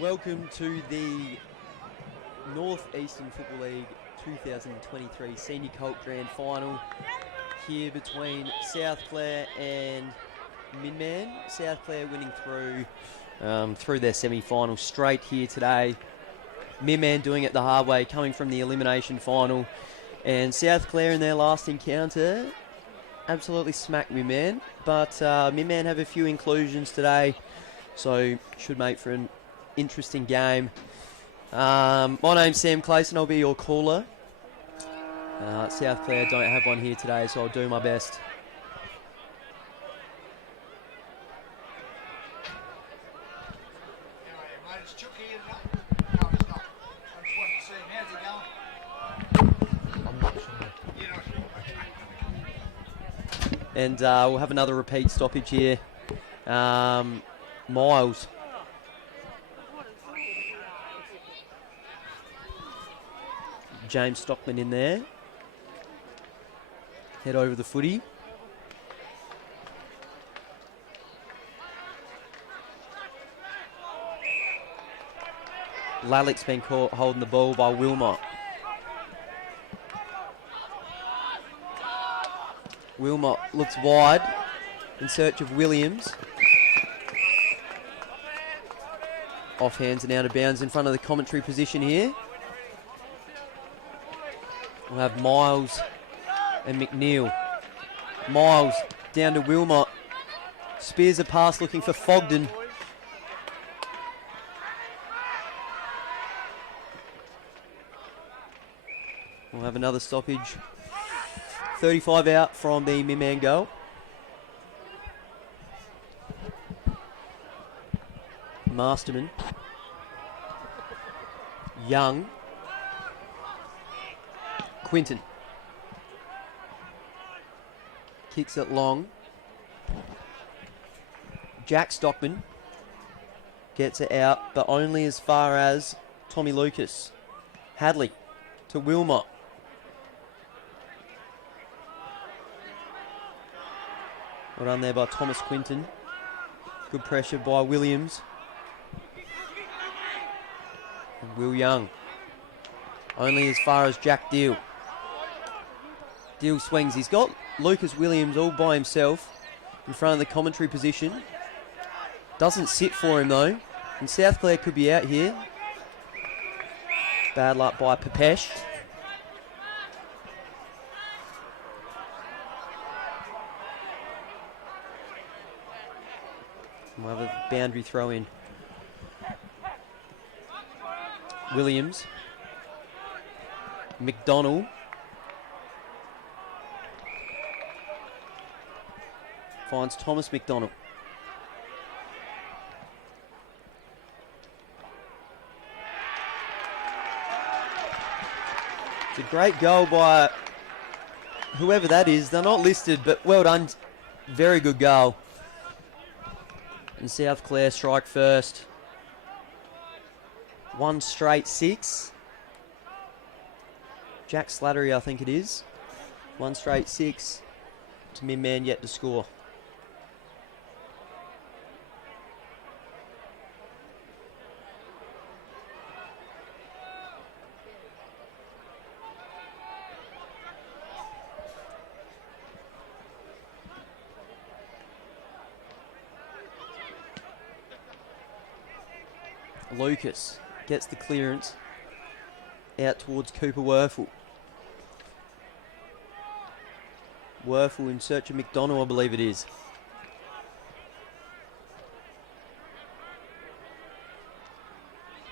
Welcome to the North Eastern Football League 2023 Senior Colt Grand Final here between South Clare and MinMan. South Clare winning through their semi-final straight here today. MinMan doing it the hard way, coming from the elimination final. And South Clare in their last encounter absolutely smacked MinMan. But MinMan have a few inclusions today, so should make for an interesting game. My name's Sam Clayson, I'll be your caller. South Clare don't have one here today, so I'll do my best. And we'll have another repeat stoppage here. Miles. James Stockman in there. Head over the footy. Lallick's been caught holding the ball by Wilmot. Wilmot looks wide in search of Williams. Off hands and out of bounds in front of the commentary position here. We'll have Miles and McNeil. Miles down to Wilmot. Spears a pass looking for Fogden. We'll have another stoppage. 35 out from the MinMan goal. Masterman. Young. Quinton. Kicks it long. Jack Stockman gets it out, but only as far as Tommy Lucas. Hadley to Wilmot. Well done there by Thomas Quinton. Good pressure by Williams. And Will Young. Only as far as Jack Deal. Deal swings. He's got Lucas Williams all by himself in front of the commentary position. Doesn't sit for him though. And South Clare could be out here. Bad luck by Pepesh. We'll have a boundary throw in. Williams. McDonald. Finds Thomas McDonald. It's a great goal by whoever that is. They're not listed, but well done. Very good goal. And South Clare strike first. One straight 6. Jack Slattery, I think it is. One straight 6 to MinMan yet to score. Lucas gets the clearance out towards Cooper Werfel. Werfel in search of McDonald, I believe it is.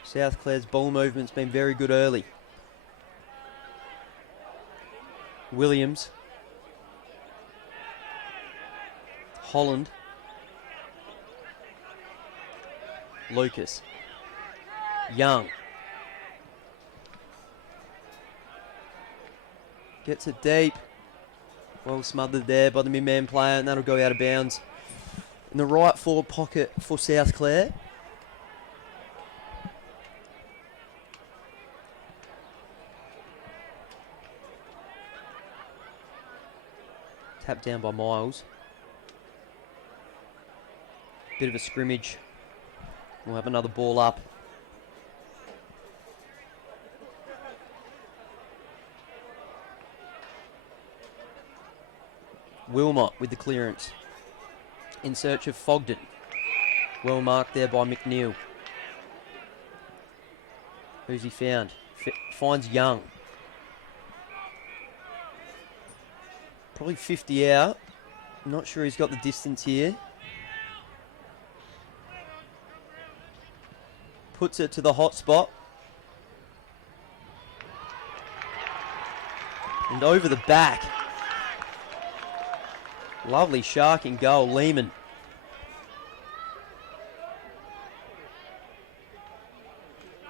South Clare's ball movement's been very good early. Williams. Holland. Lucas. Young. Gets it deep. Well smothered there by the MinMan player, and that'll go out of bounds. In the right forward pocket for South Clare. Tapped down by Miles. Bit of a scrimmage. We'll have another ball up Wilmot with the clearance. In search of Fogden. Well marked there by McNeil. Who's he found? Finds Young. Probably 50 out. I'm not sure he's got the distance here. Puts it to the hot spot. And over the back. Lovely sharking goal, Lehman.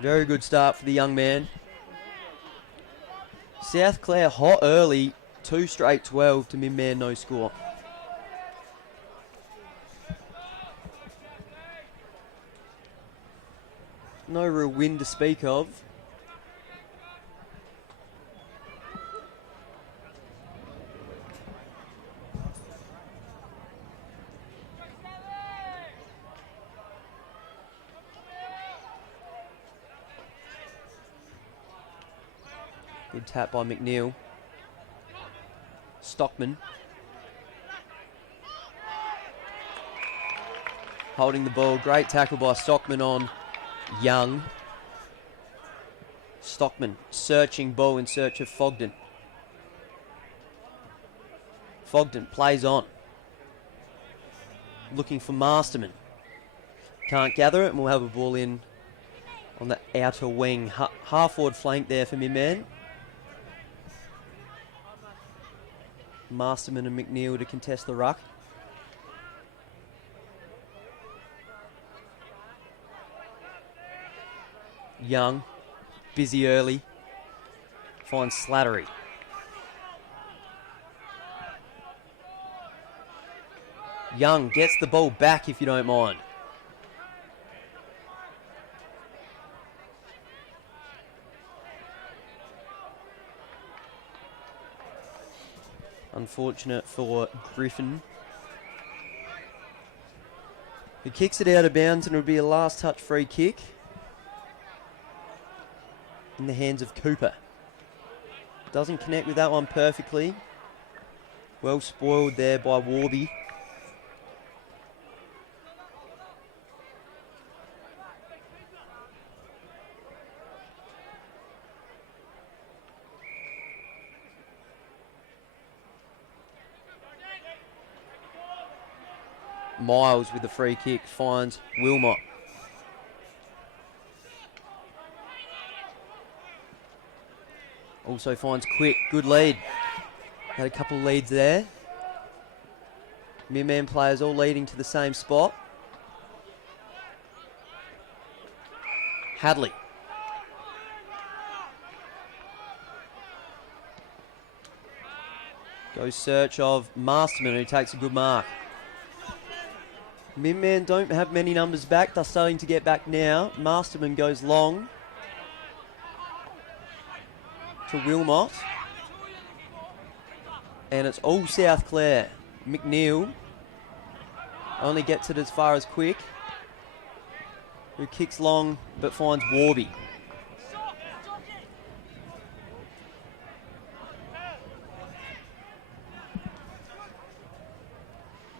Very good start for the young man. South Clare hot early. 2 straight 12 to MinMan, no score. No real win to speak of. Good tap by McNeil. Stockman. Holding the ball. Great tackle by Stockman on Young. Stockman searching ball in search of Fogden. Fogden plays on. Looking for Masterman. Can't gather it, and we'll have a ball in on the outer wing. Half-forward flank there for MinMan. Masterman and McNeil to contest the ruck. Young, busy early, finds Slattery. Young gets the ball back, if you don't mind. Unfortunate for Griffin. He kicks it out of bounds, and it'll be a last touch free kick in the hands of Cooper. Doesn't connect with that one perfectly. Well spoiled there by Warby. Miles with the free kick finds Wilmot. Also finds Quick. Good lead. Had a couple of leads there. MinMan players all leading to the same spot. Hadley. Goes search of Masterman, who takes a good mark. MinMan don't have many numbers back. They're starting to get back now. Masterman goes long to Wilmot. And it's all South Clare. McNeil only gets it as far as Quick, who kicks long but finds Warby.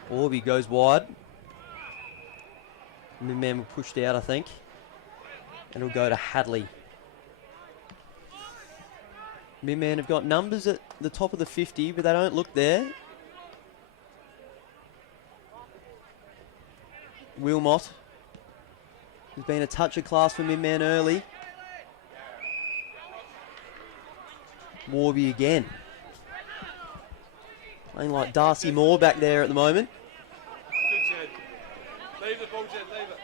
Warby goes wide. MinMan will pushed out, I think. And it'll go to Hadley. MinMan have got numbers at the top of the 50, but they don't look there. Wilmot. There's been a touch of class for MinMan early. Warby again. Playing like Darcy Moore back there at the moment. Leave the ball, Jed, leave it.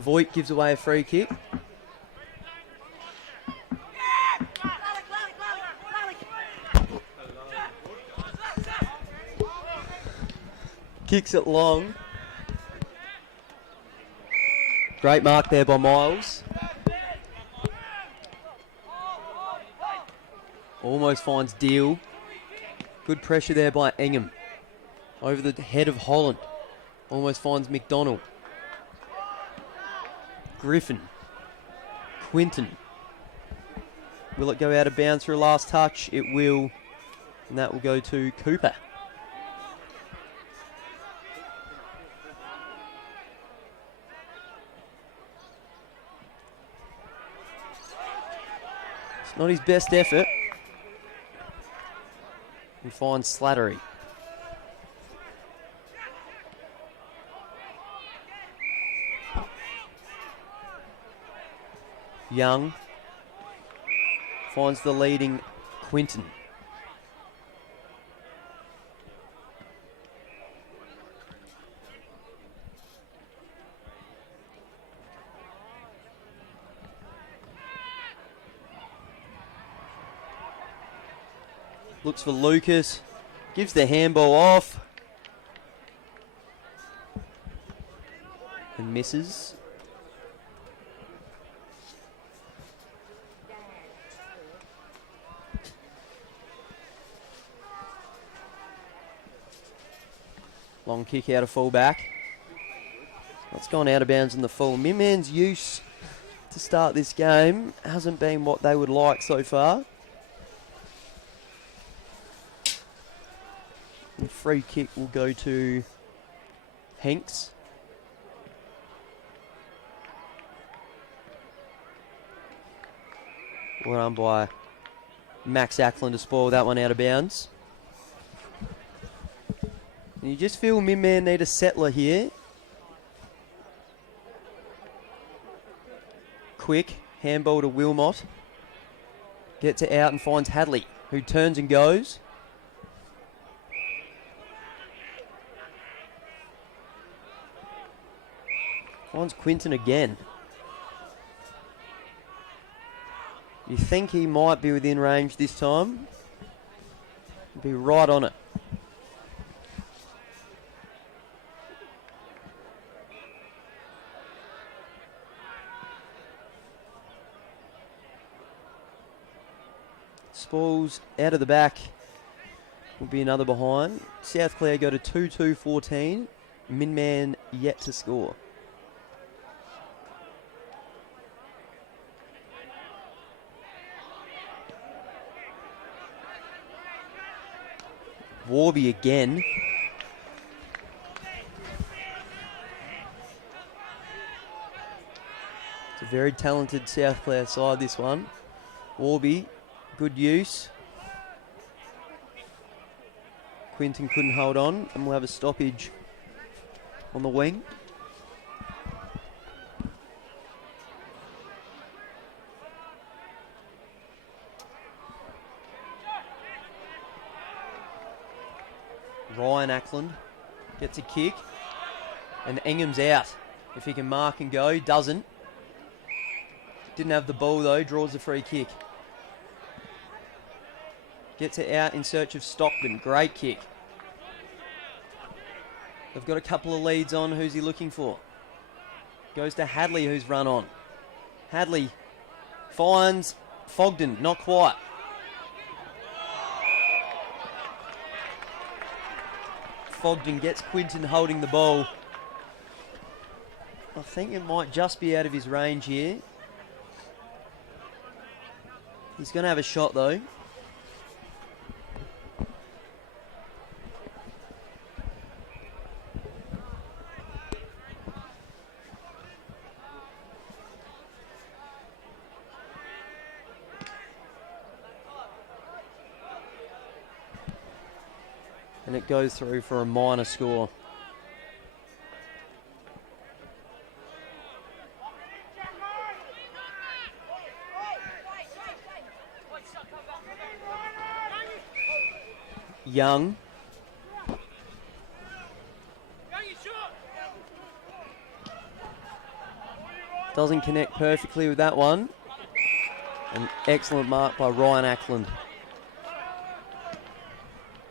Voigt gives away a free kick. Kicks it long. Great mark there by Miles. Almost finds Deal. Good pressure there by Ingham. Over the head of Holland. Almost finds McDonald. Griffin. Quinton. Will it go out of bounds for a last touch? It will. And that will go to Cooper. Not his best effort. He finds Slattery. Young finds the leading Quinton. Looks for Lucas. Gives the handball off. And misses. Long kick out of fullback. That's gone out of bounds in the full. MinMan's use to start this game hasn't been what they would like so far. The free kick will go to Hanks. Well done by Max Ackland to spoil that one out of bounds. And you just feel MinMan need a settler here. Quick, handball to Wilmot. Gets it out and finds Hadley, who turns and goes. Finds Quinton again. You think he might be within range this time. Be right on it. Spoils out of the back. Will be another behind. South Clare go to 2-2-14. MinMan yet to score. Warby again. It's a very talented South Clare side, this one. Warby, good use. Quinton couldn't hold on, and we'll have a stoppage on the wing. Ryan Ackland gets a kick, and Engham's out. If he can mark and go, doesn't. Didn't have the ball though, draws the free kick. Gets it out in search of Stockman, great kick. They've got a couple of leads on, who's he looking for? Goes to Hadley, who's run on. Hadley finds Fogden, not quite. Fogden gets Quinton holding the ball. I think it might just be out of his range here. He's going to have a shot though. And it goes through for a minor score. Young. Doesn't connect perfectly with that one. An excellent mark by Ryan Ackland,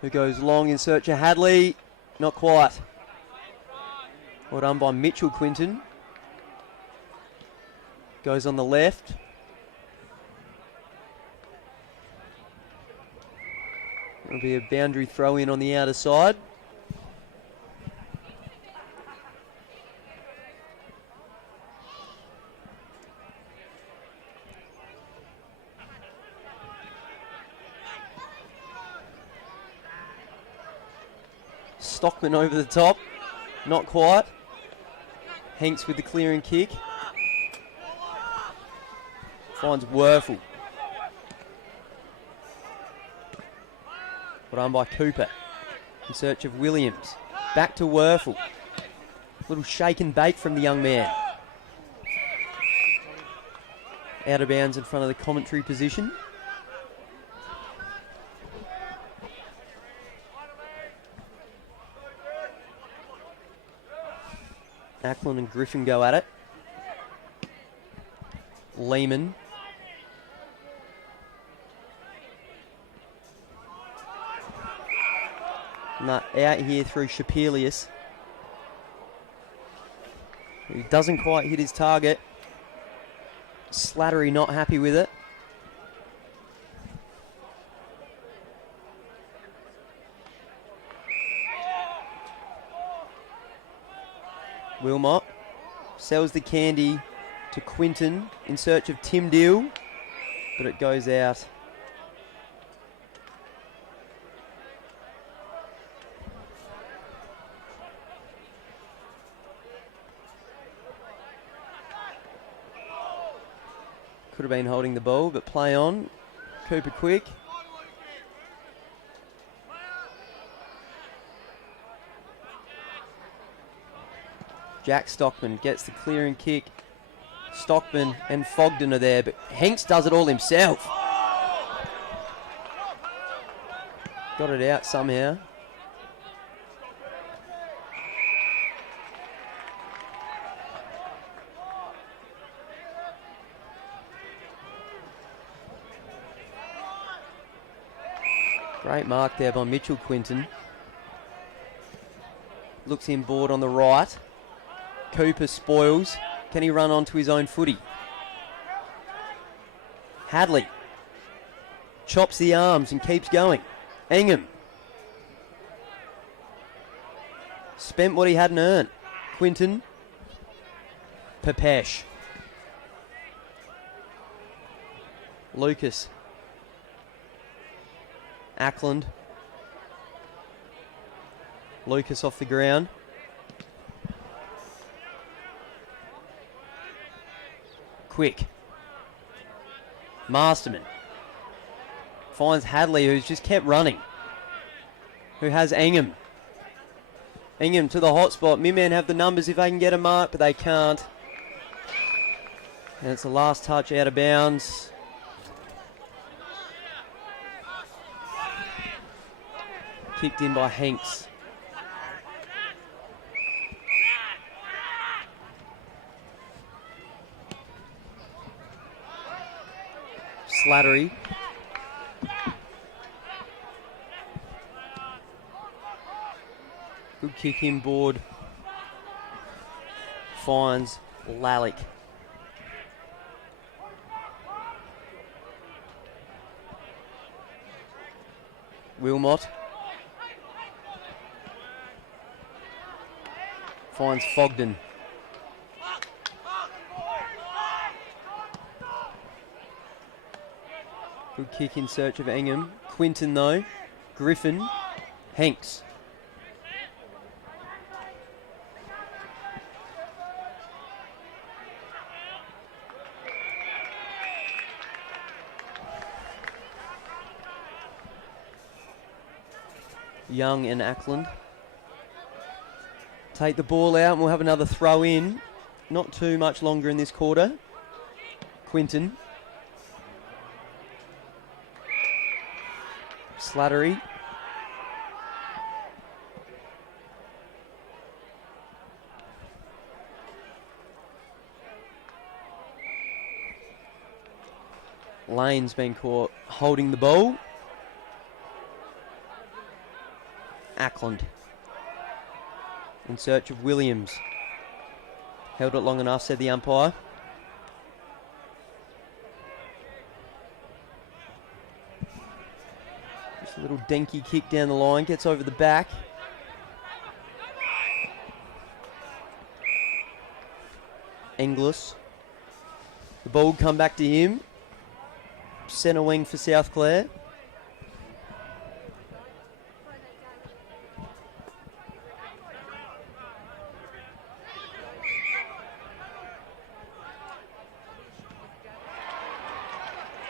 who goes long in search of Hadley. Not quite. Well done by Mitchell Quinton. Goes on the left. It'll be a boundary throw in on the outer side. Stockman over the top. Not quite. Hanks with the clearing kick. Finds Werfel. Well done by Cooper. In search of Williams. Back to Werfel. Little shake and bake from the young man. Out of bounds in front of the commentary position. Ackland and Griffin go at it. Lehman. Out here through Shapelius. He doesn't quite hit his target. Slattery not happy with it. Wilmot sells the candy to Quinton in search of Tim Deal, but it goes out. Could have been holding the ball, but play on. Cooper quick. Jack Stockman gets the clearing kick. Stockman and Fogden are there, but Hanks does it all himself. Got it out somehow. Great mark there by Mitchell Quinton. Looks inboard on the right. Cooper spoils. Can he run onto his own footy? Hadley chops the arms and keeps going. Ingham spent what he hadn't earned. Quinton. Pepesh. Lucas. Ackland. Lucas off the ground. Quick. Masterman finds Hadley, who's just kept running. Who has Ingham. Ingham to the hot spot. MinMan have the numbers if they can get a mark, but they can't. And it's the last touch out of bounds. Kicked in by Hanks. Slattery. Good kick inboard. Finds Lalick. Wilmot. Finds Fogden. Good kick in search of Ingham. Quinton though. Griffin. Hanks. Young and Ackland take the ball out and we'll have another throw in. Not too much longer in this quarter. Quinton. Slattery. Lane's been caught holding the ball. Ackland in search of Williams. Held it long enough, said the umpire. Just a little dinky kick down the line, gets over the back. Inglis. The ball will come back to him. Centre wing for South Clare.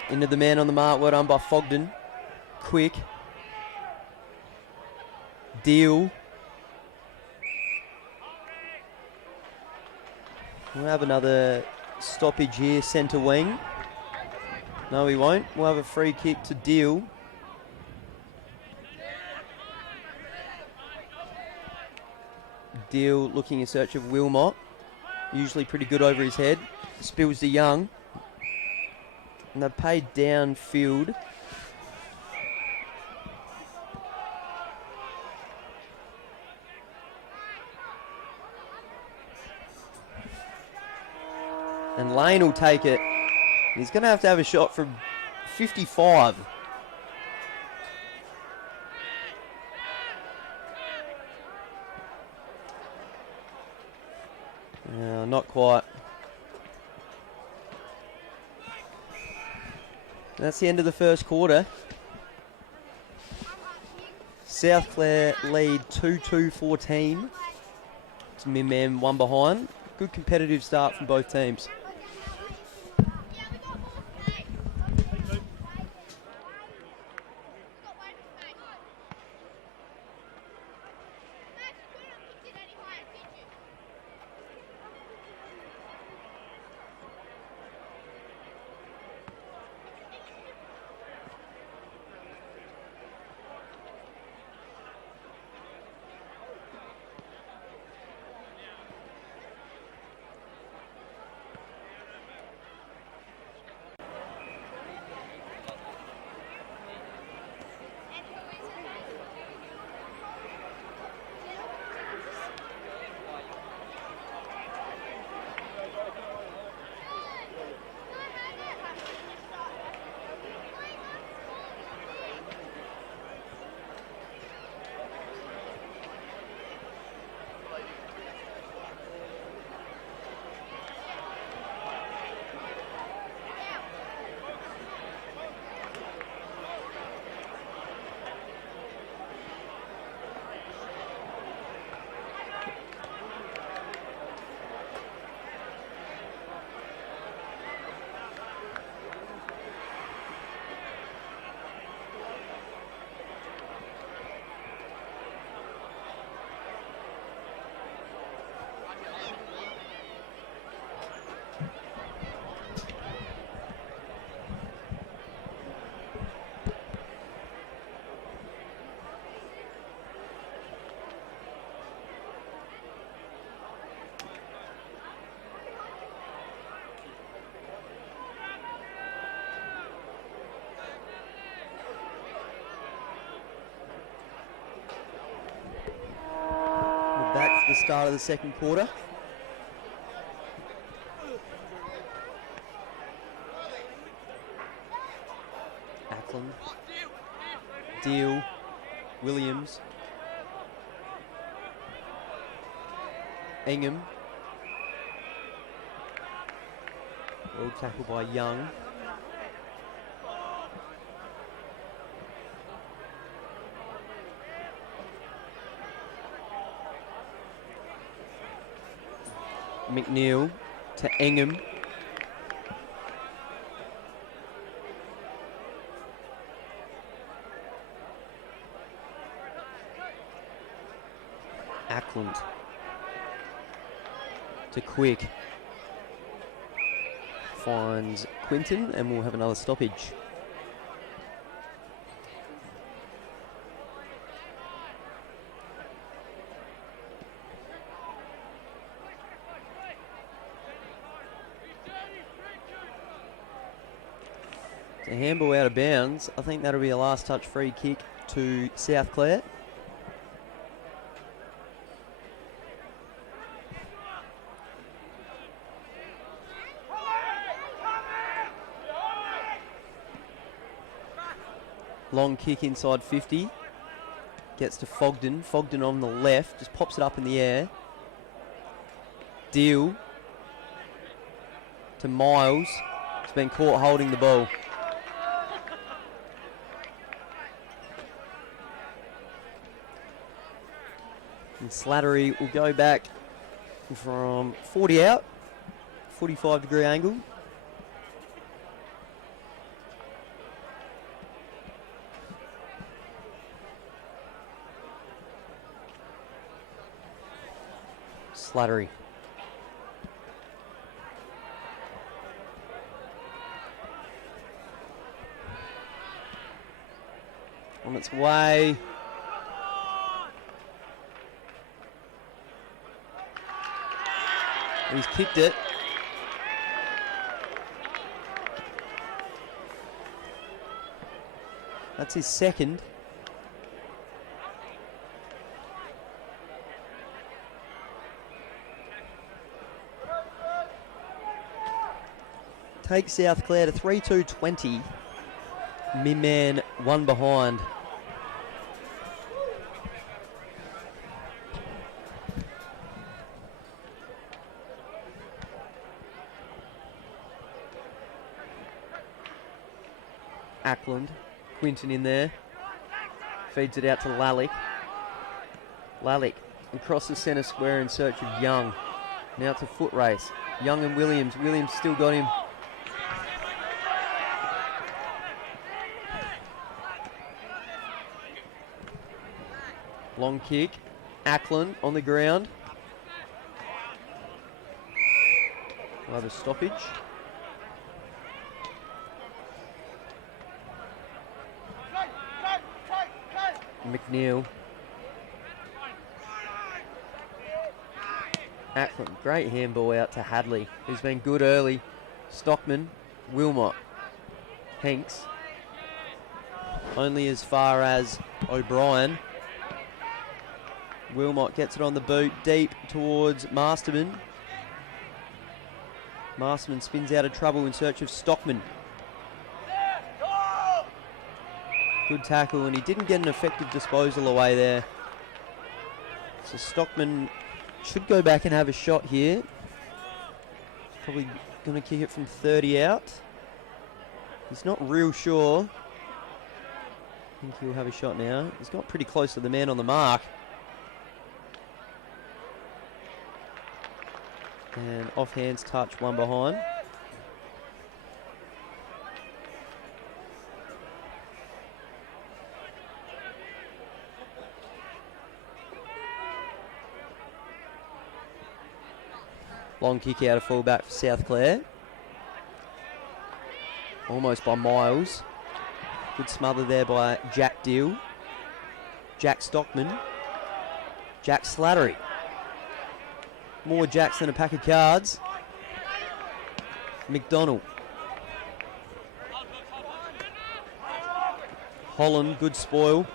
Into the man on the mark, well done by Fogden. Quick. Deal. We'll have another stoppage here, centre wing. No, we won't. We'll have a free kick to Deal. Deal looking in search of Wilmot. Usually pretty good over his head. Spills to Young. And they've paid downfield. And Lane will take it. He's going to have a shot from 55. Not quite. That's the end of the first quarter. South Clare lead 2-2-14. It's MinMan one behind. Good competitive start from both teams. Back to the start of the second quarter. Ackland. Deal. Williams. Ingham. Well tackled by Young. McNeil to Ingham. Ackland to Quick. Finds Quinton and we'll have another stoppage. A handball out of bounds. I think that'll be a last touch free kick to South Clare. Long kick inside 50. Gets to Fogden. Fogden on the left. Just pops it up in the air. Deal to Miles. He's been caught holding the ball. And Slattery will go back from 40 out, 45-degree angle. Slattery. On its way. He's kicked it. That's his second. Takes South Clare to 3-2-20. MinMan one behind. Ackland, Quinton in there. Feeds it out to Lalick. Lalick across the centre square in search of Young. Now it's a foot race. Young and Williams. Williams still got him. Long kick. Ackland on the ground. We'll have a stoppage. McNeil. Ackland, great handball out to Hadley, who's been good early. Stockman, Wilmot, Hanks. Only as far as O'Brien. Wilmot gets it on the boot, deep towards Masterman. Masterman spins out of trouble in search of Stockman. Good tackle, and he didn't get an effective disposal away there. So Stockman should go back and have a shot here. Probably going to kick it from 30 out. He's not real sure. I think he'll have a shot now. He's got pretty close to the man on the mark. And off hands touch, one behind. Long kick out of fullback for South Clare. Almost by miles. Good smother there by Jack Deal. Jack Stockman. Jack Slattery. More Jacks than a pack of cards. McDonald. Holland, good spoil.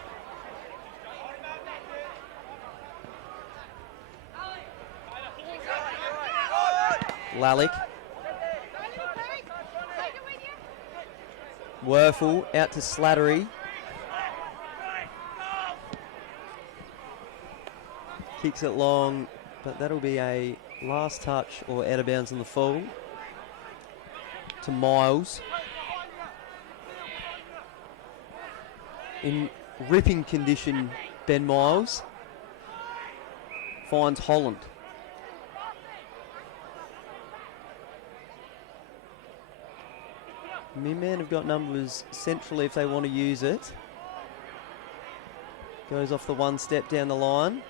Lalick. Werfel out to Slattery. Kicks it long, but that'll be a last touch or out of bounds on the full. To Miles. In ripping condition, Ben Miles. Finds Holland. MinMan have got numbers centrally if they want to use it. Goes off the one step down the line.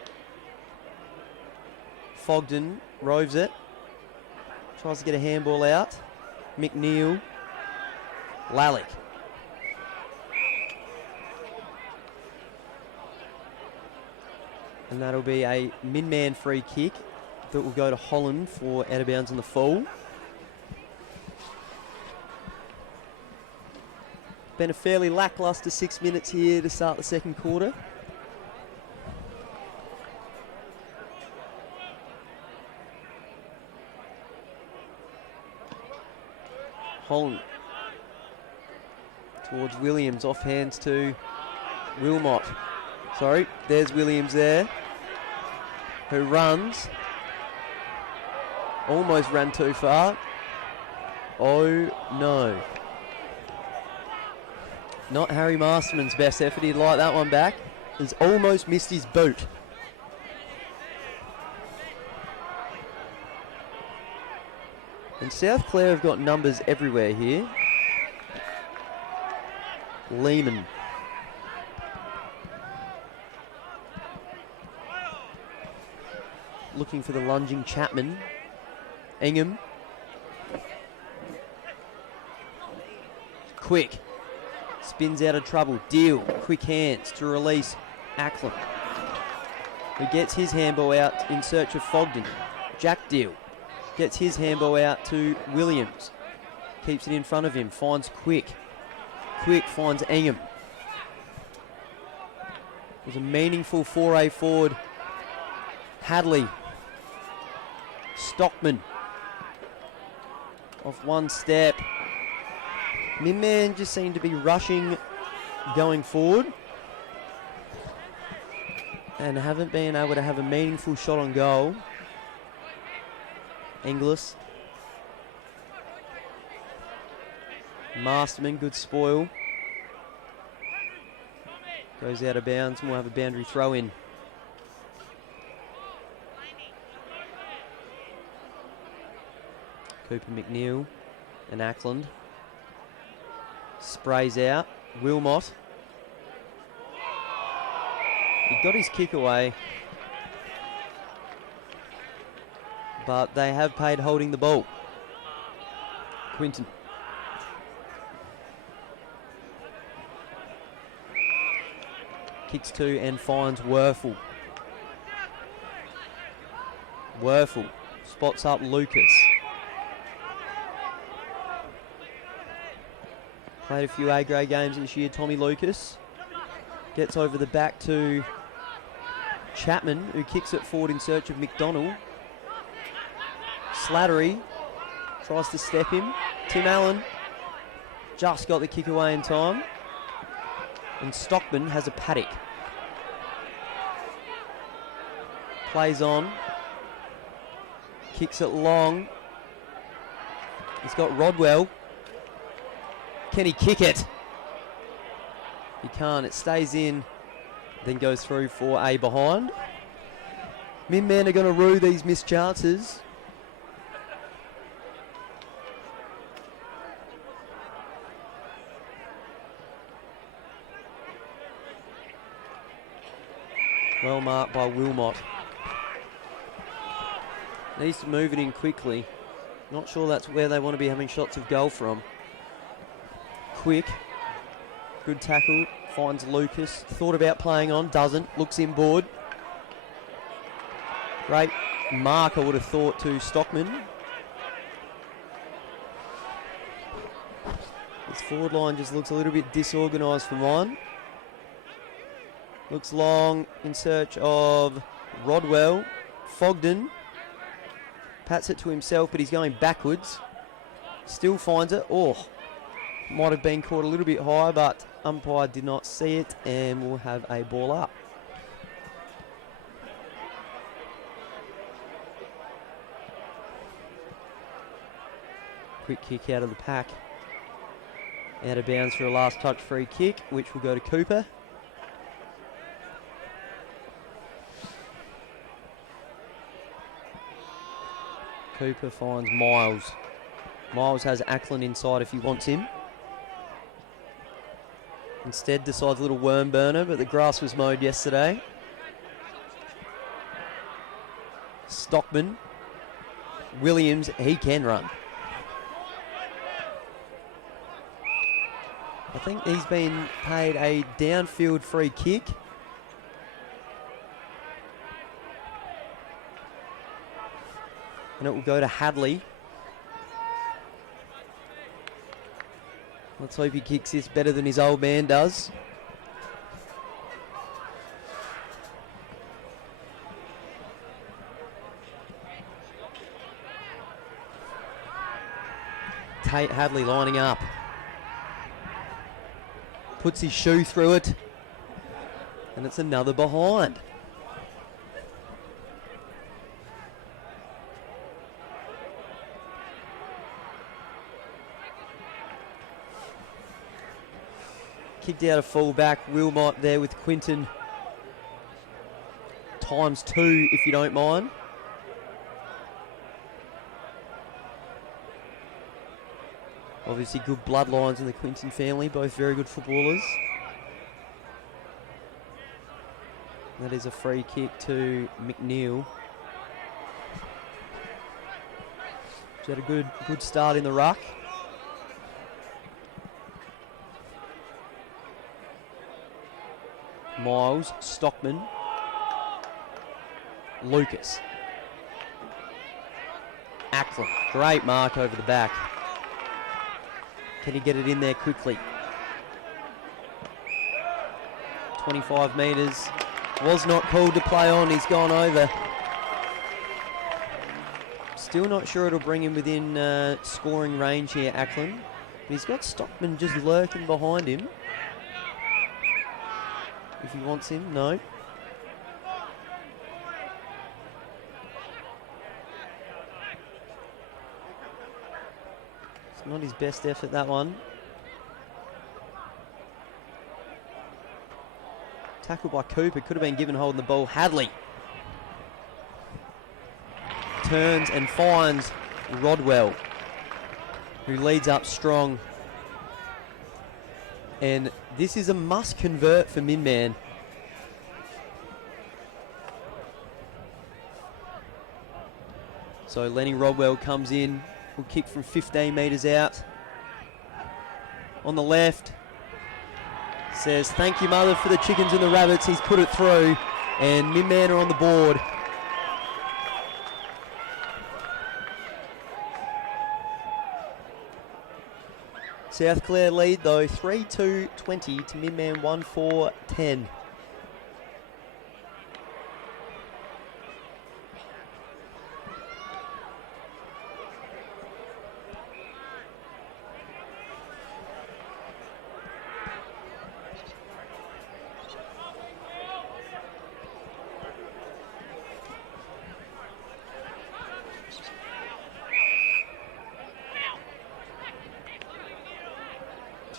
Fogden roves it. Tries to get a handball out. McNeil. Lalick. And that'll be a MinMan free kick that will go to Holland for out of bounds on the full. Been a fairly lacklustre 6 minutes here to start the second quarter. Holland towards Williams, off hands to Wilmot. Sorry, there's Williams there, who runs. Almost ran too far. Oh no. Not Harry Masterman's best effort. He'd like that one back. He's almost missed his boot. And South Clare have got numbers everywhere here. Lehman. looking for the lunging Chapman. Ingham. Quick. Spins out of trouble. Deal. Quick hands to release Ackland, who gets his handball out in search of Fogden. Jack Deal gets his handball out to Williams. Keeps it in front of him. Finds Quick. Quick finds Ingham. It was a meaningful foray forward. Hadley. Stockman. Off one step. MinMan just seemed to be rushing going forward and haven't been able to have a meaningful shot on goal. Inglis. Masterman, good spoil. Goes out of bounds and we'll have a boundary throw in. Cooper McNeil and Ackland. Sprays out. Wilmot. He got his kick away, but they have paid holding the ball. Quinton. Kicks to and finds Werfel. Werfel spots up Lucas. Played a few A-grade games this year, Tommy Lucas. Gets over the back to Chapman, who kicks it forward in search of McDonald. Slattery tries to step him. Tim Allen just got the kick away in time. And Stockman has a paddock. Plays on. Kicks it long. He's got Rodwell. Can he kick it? He can't. It stays in, then goes through for a behind. MinMan are going to rue these missed chances. Well marked by Wilmot. Needs to move it in quickly. Not sure that's where they want to be having shots of goal from. Quick. Good tackle. Finds Lucas. Thought about playing on. Doesn't. Looks inboard. Great mark, I would have thought, to Stockman. This forward line just looks a little bit disorganised for mine. Looks long in search of Rodwell. Fogden. Pats it to himself, but he's going backwards. Still finds it. Oh, might have been caught a little bit high, but umpire did not see it, and we'll have a ball up. Quick kick out of the pack. Out of bounds for a last touch free kick, which will go to Cooper. Cooper finds Miles. Miles has Ackland inside if he wants him. Instead decides a little worm burner, but the grass was mowed yesterday. Stockman. Williams, he can run. I think he's been paid a downfield free kick. And it will go to Hadley. Let's hope he kicks this better than his old man does. Tate Hadley lining up. Puts his shoe through it. And it's another behind. Kicked out of full back. Wilmot there with Quinton. ×2 if you don't mind. Obviously good bloodlines in the Quinton family. Both very good footballers. That is a free kick to McNeil. She's had a good start in the ruck. Miles, Stockman, Lucas. Ackland, great mark over the back. Can he get it in there quickly? 25 metres. Was not called to play on, he's gone over. Still not sure it'll bring him within scoring range here, Ackland. But he's got Stockman just lurking behind him. If he wants him, no. It's not his best effort, that one. Tackle by Cooper, could have been given holding the ball. Hadley turns and finds Rodwell, who leads up strong. And this is a must convert for MinMan. So Lenny Rodwell comes in, will kick from 15 metres out. On the left, says, thank you, mother, for the chickens and the rabbits. He's put it through, and MinMan are on the board. South Clare lead though, 3-2-20 to MinMan 1-4-10.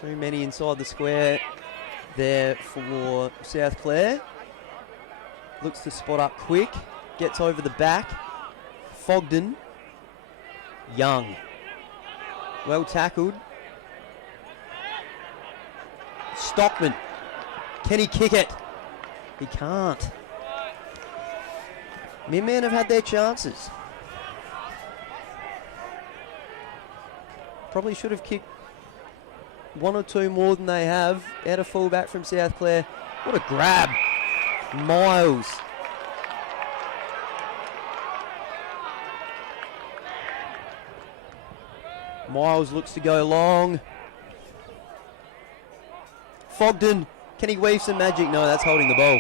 Too many inside the square there for South Clare. Looks to spot up quick. Gets over the back. Fogden. Young. Well tackled. Stockman. Can he kick it? He can't. MinMan have had their chances. Probably should have kicked one or two more than they have. Out of fullback from South Clare. What a grab. Miles. Miles looks to go long. Fogden. Can he weave some magic? No, that's holding the ball.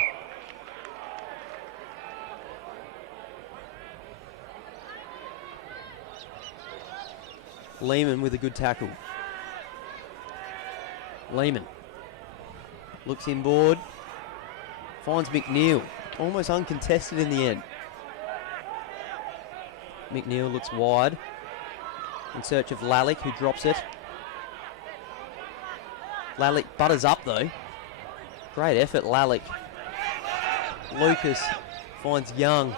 Lehman with a good tackle. Lehman looks inboard, finds McNeil, almost uncontested in the end. McNeil looks wide, in search of Lalick, who drops it. Lalick butters up though. Great effort, Lalick. Lucas finds Young,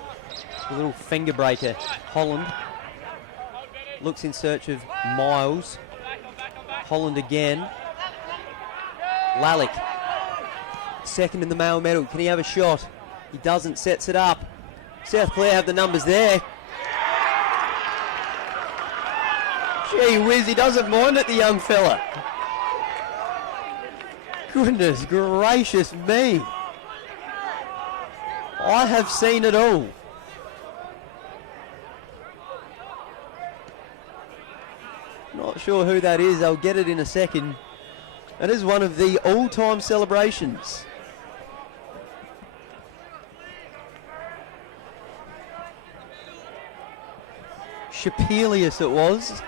a little finger breaker. Holland looks in search of Miles. Holland again. Lalick, second in the male medal. Can he have a shot? He doesn't, sets it up. South Clare have the numbers there. Gee whiz, he doesn't mind it, the young fella. Goodness gracious me. I have seen it all. Not sure who that is, I'll get it in a second. That is one of the all-time celebrations. Shapelius it was.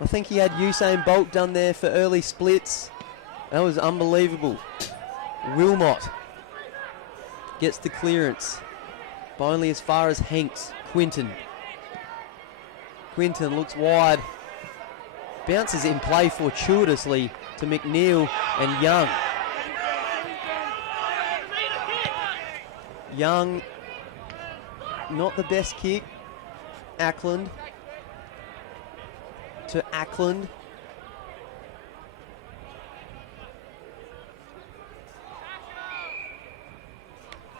I think he had Usain Bolt done there for early splits. That was unbelievable. Wilmot gets the clearance, but only as far as Hanks. Quinton looks wide. Bounces in play fortuitously to McNeil and Young. Young, not the best kick. Ackland to Ackland.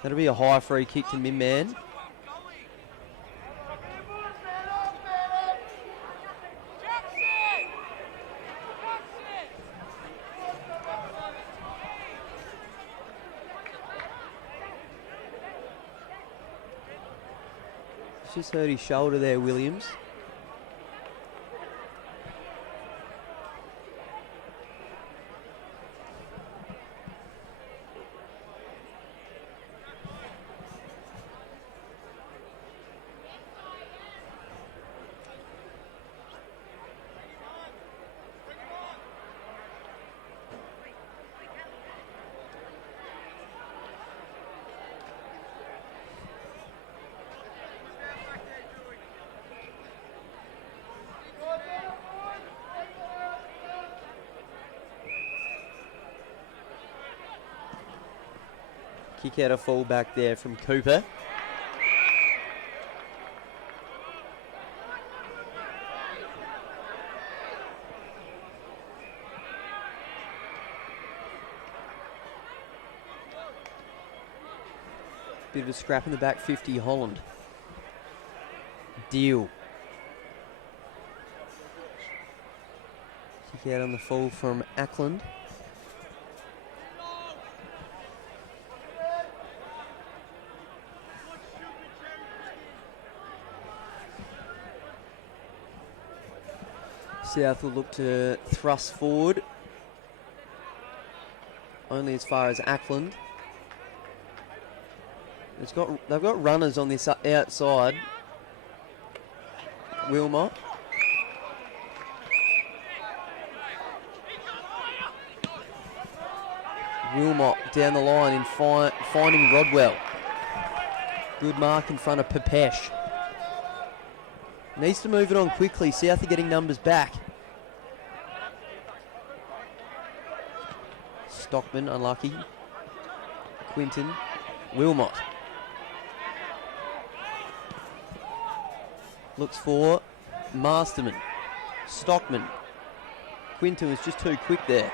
That'll be a high free kick to MinMan. Just hurt his shoulder there, Williams. Kick out a full back there from Cooper. Bit of a scrap in the back 50, Holland. Deal. Kick out on the full from Ackland. South will look to thrust forward. Only as far as Ackland. They've got runners on this outside. Wilmot. Wilmot down the line in finding Rodwell. Good mark in front of Pepesh. Needs to move it on quickly. South are getting numbers back. Stockman, unlucky. Quinton. Wilmot. Looks for Masterman. Stockman. Quinton was just too quick there.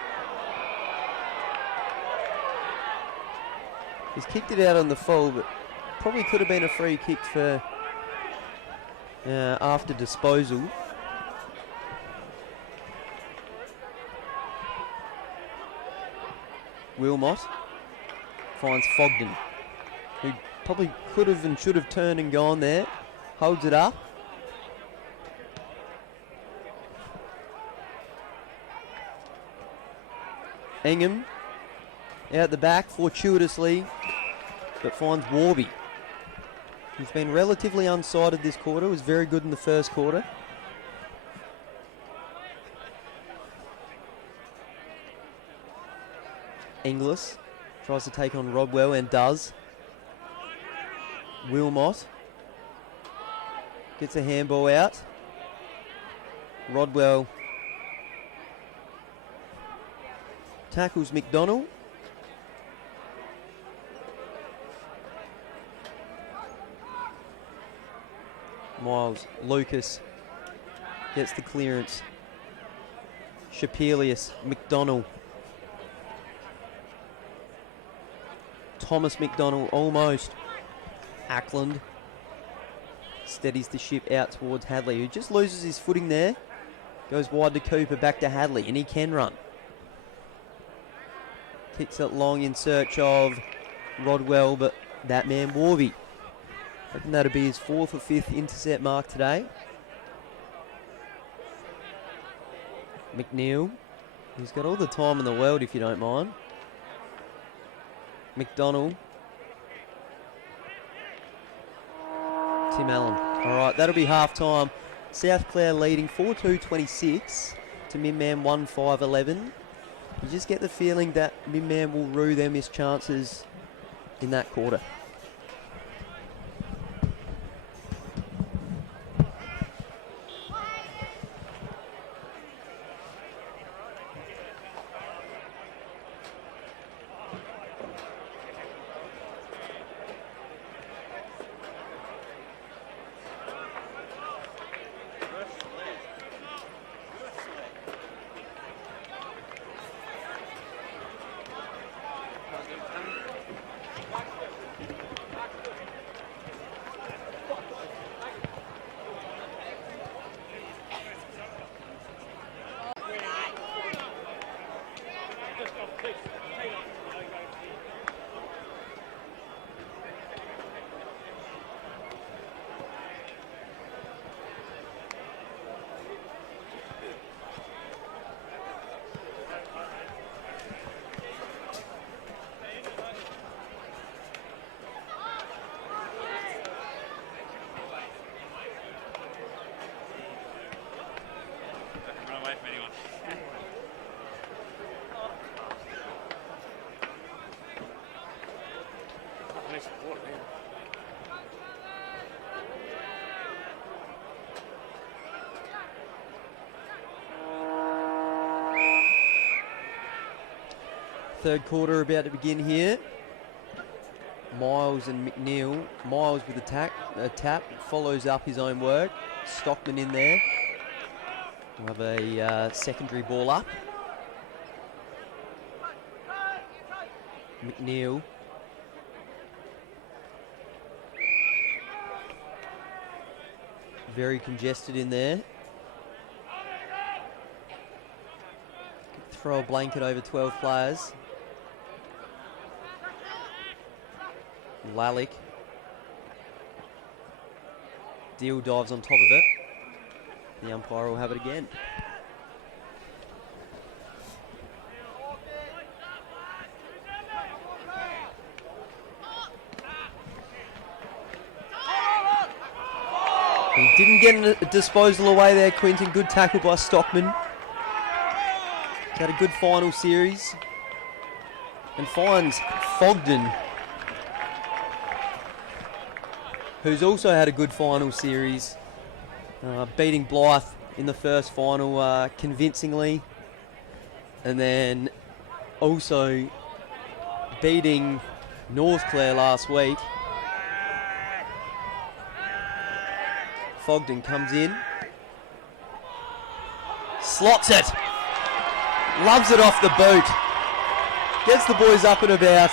He's kicked it out on the full, but probably could have been a free kick for after disposal. Wilmot finds Fogden, who probably could have and should have turned and gone there. Holds it up. Ingham out the back fortuitously, but finds Warby. He's been relatively unsighted this quarter, was very good in the first quarter. Inglis tries to take on Rodwell and does. Wilmot gets a handball out. Rodwell tackles McDonald. Miles Lucas gets the clearance. Shapelius, McDonald. Thomas McDonald almost. Ackland steadies the ship out towards Hadley, who just loses his footing there. Goes wide to Cooper, back to Hadley, and he can run. Kicks it long in search of Rodwell, but that man Warby. I think that'll be his 4th or 5th intercept mark today. McNeil. He's got all the time in the world, if you don't mind. McDonald. Tim Allen. All right, that'll be half-time. South Clare leading 4-2-26 to MinMan 1-5-11. You just get the feeling that MinMan will rue their missed chances in that quarter. Third quarter about to begin here. Miles and McNeil. Miles with a tap, follows up his own work. Stockman in there. We'll have a secondary ball up. McNeil. Very congested in there. Throw a blanket over 12 players. Lalick. Deal dives on top of it. The umpire will have it again. He didn't get a disposal away there, Quinton. Good tackle by Stockman. Had a good final series. And finds Fogden, who's also had a good final series, beating Blythe in the first final convincingly, and then also beating North Clare last week. Fogden comes in, slots it, loves it off the boot, gets the boys up and about.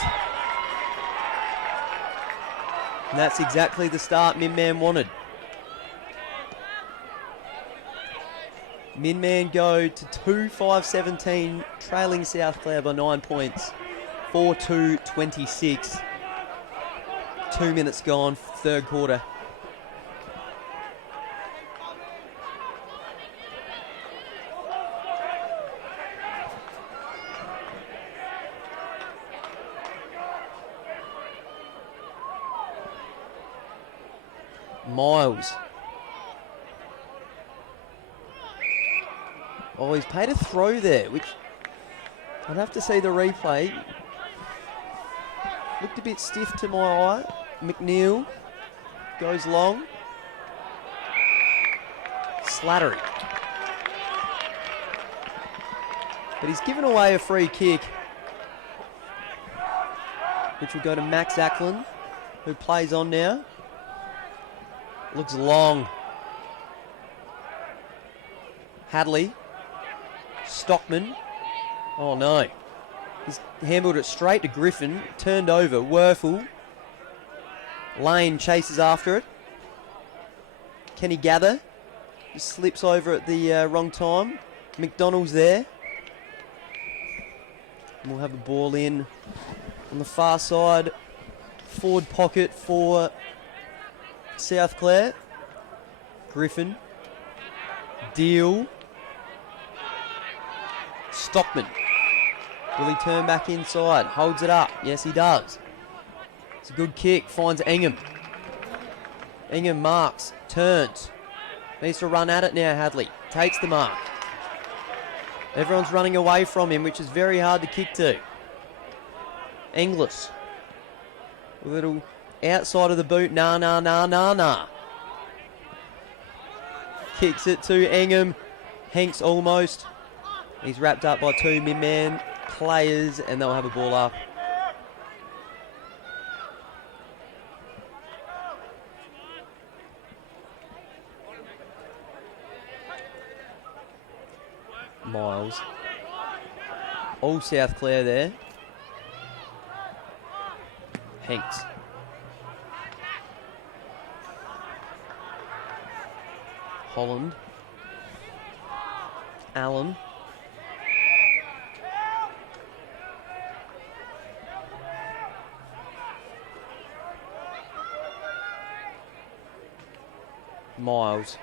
And that's exactly the start MinMan wanted. MinMan go to 2-5-17, trailing South Clare by 9 points. 4-2-26. 2 minutes gone, third quarter. Miles. Oh, he's paid a throw there, which I'd have to see the replay. Looked a bit stiff to my eye. McNeil goes long. Slattery. But he's given away a free kick, which will go to Max Ackland, who plays on now. Looks long. Hadley. Stockman. Oh no. He's handled it straight to Griffin. Turned over. Werfel. Lane chases after it. Can he gather? He slips over at the wrong time. McDonald's there. And we'll have a ball in on the far side. Forward pocket for South Clare. Griffin. Deal. Stockman. Will he turn back inside? Holds it up. Yes, he does. It's a good kick. Finds Ingham. Ingham marks. Turns. Needs to run at it now, Hadley. Takes the mark. Everyone's running away from him, which is very hard to kick to. Inglis. A little outside of the boot. Nah. Kicks it to Ingham. Hanks almost. He's wrapped up by two MinMan players, and they'll have a ball up. Miles. All South Clare there. Hanks. Holland. Allen. Miles.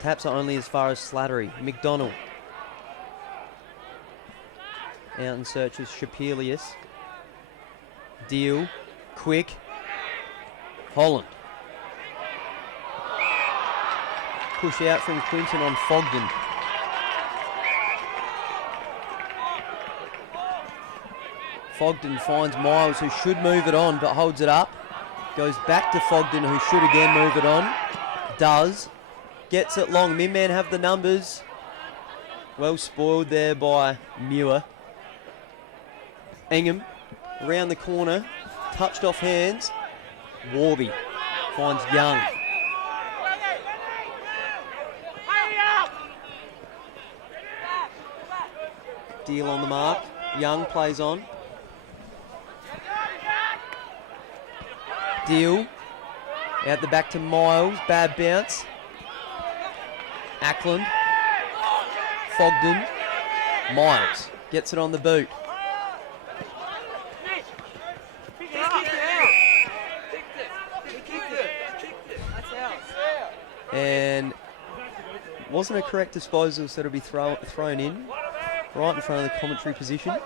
Taps are only as far as Slattery. McDonald. Out in search of Shapelius. Deal. Quick. Holland. Push out from Quinton on Fogden. Fogden finds Miles, who should move it on, but holds it up. Goes back to Fogden, who should again move it on. Does. Gets it long. MinMan have the numbers. Well spoiled there by Muir. Ingham around the corner, touched off hands. Warby finds Young. Deal on the mark. Young plays on. Deal. Out the back to Miles. Bad bounce. Ackland. Fogden. Miles gets it on the boot. And wasn't a correct disposal, so it'll be thrown in. Right in front of the commentary position.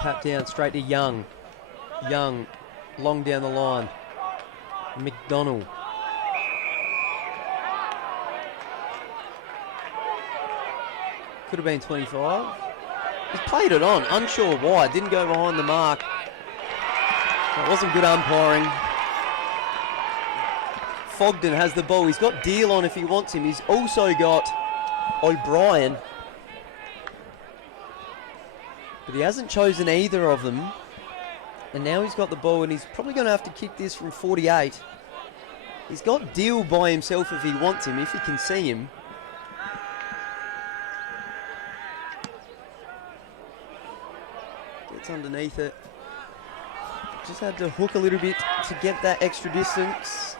Tap down straight to Young. Young, long down the line. McDonald. Could have been 25. He's played it on, unsure why. Didn't go behind the mark. That wasn't good umpiring. Fogden has the ball. He's got Deal on if he wants him. He's also got O'Brien. But he hasn't chosen either of them. And now he's got the ball and he's probably going to have to kick this from 48. He's got Deal by himself if he wants him, if he can see him. Gets underneath it. Just had to hook a little bit to get that extra distance.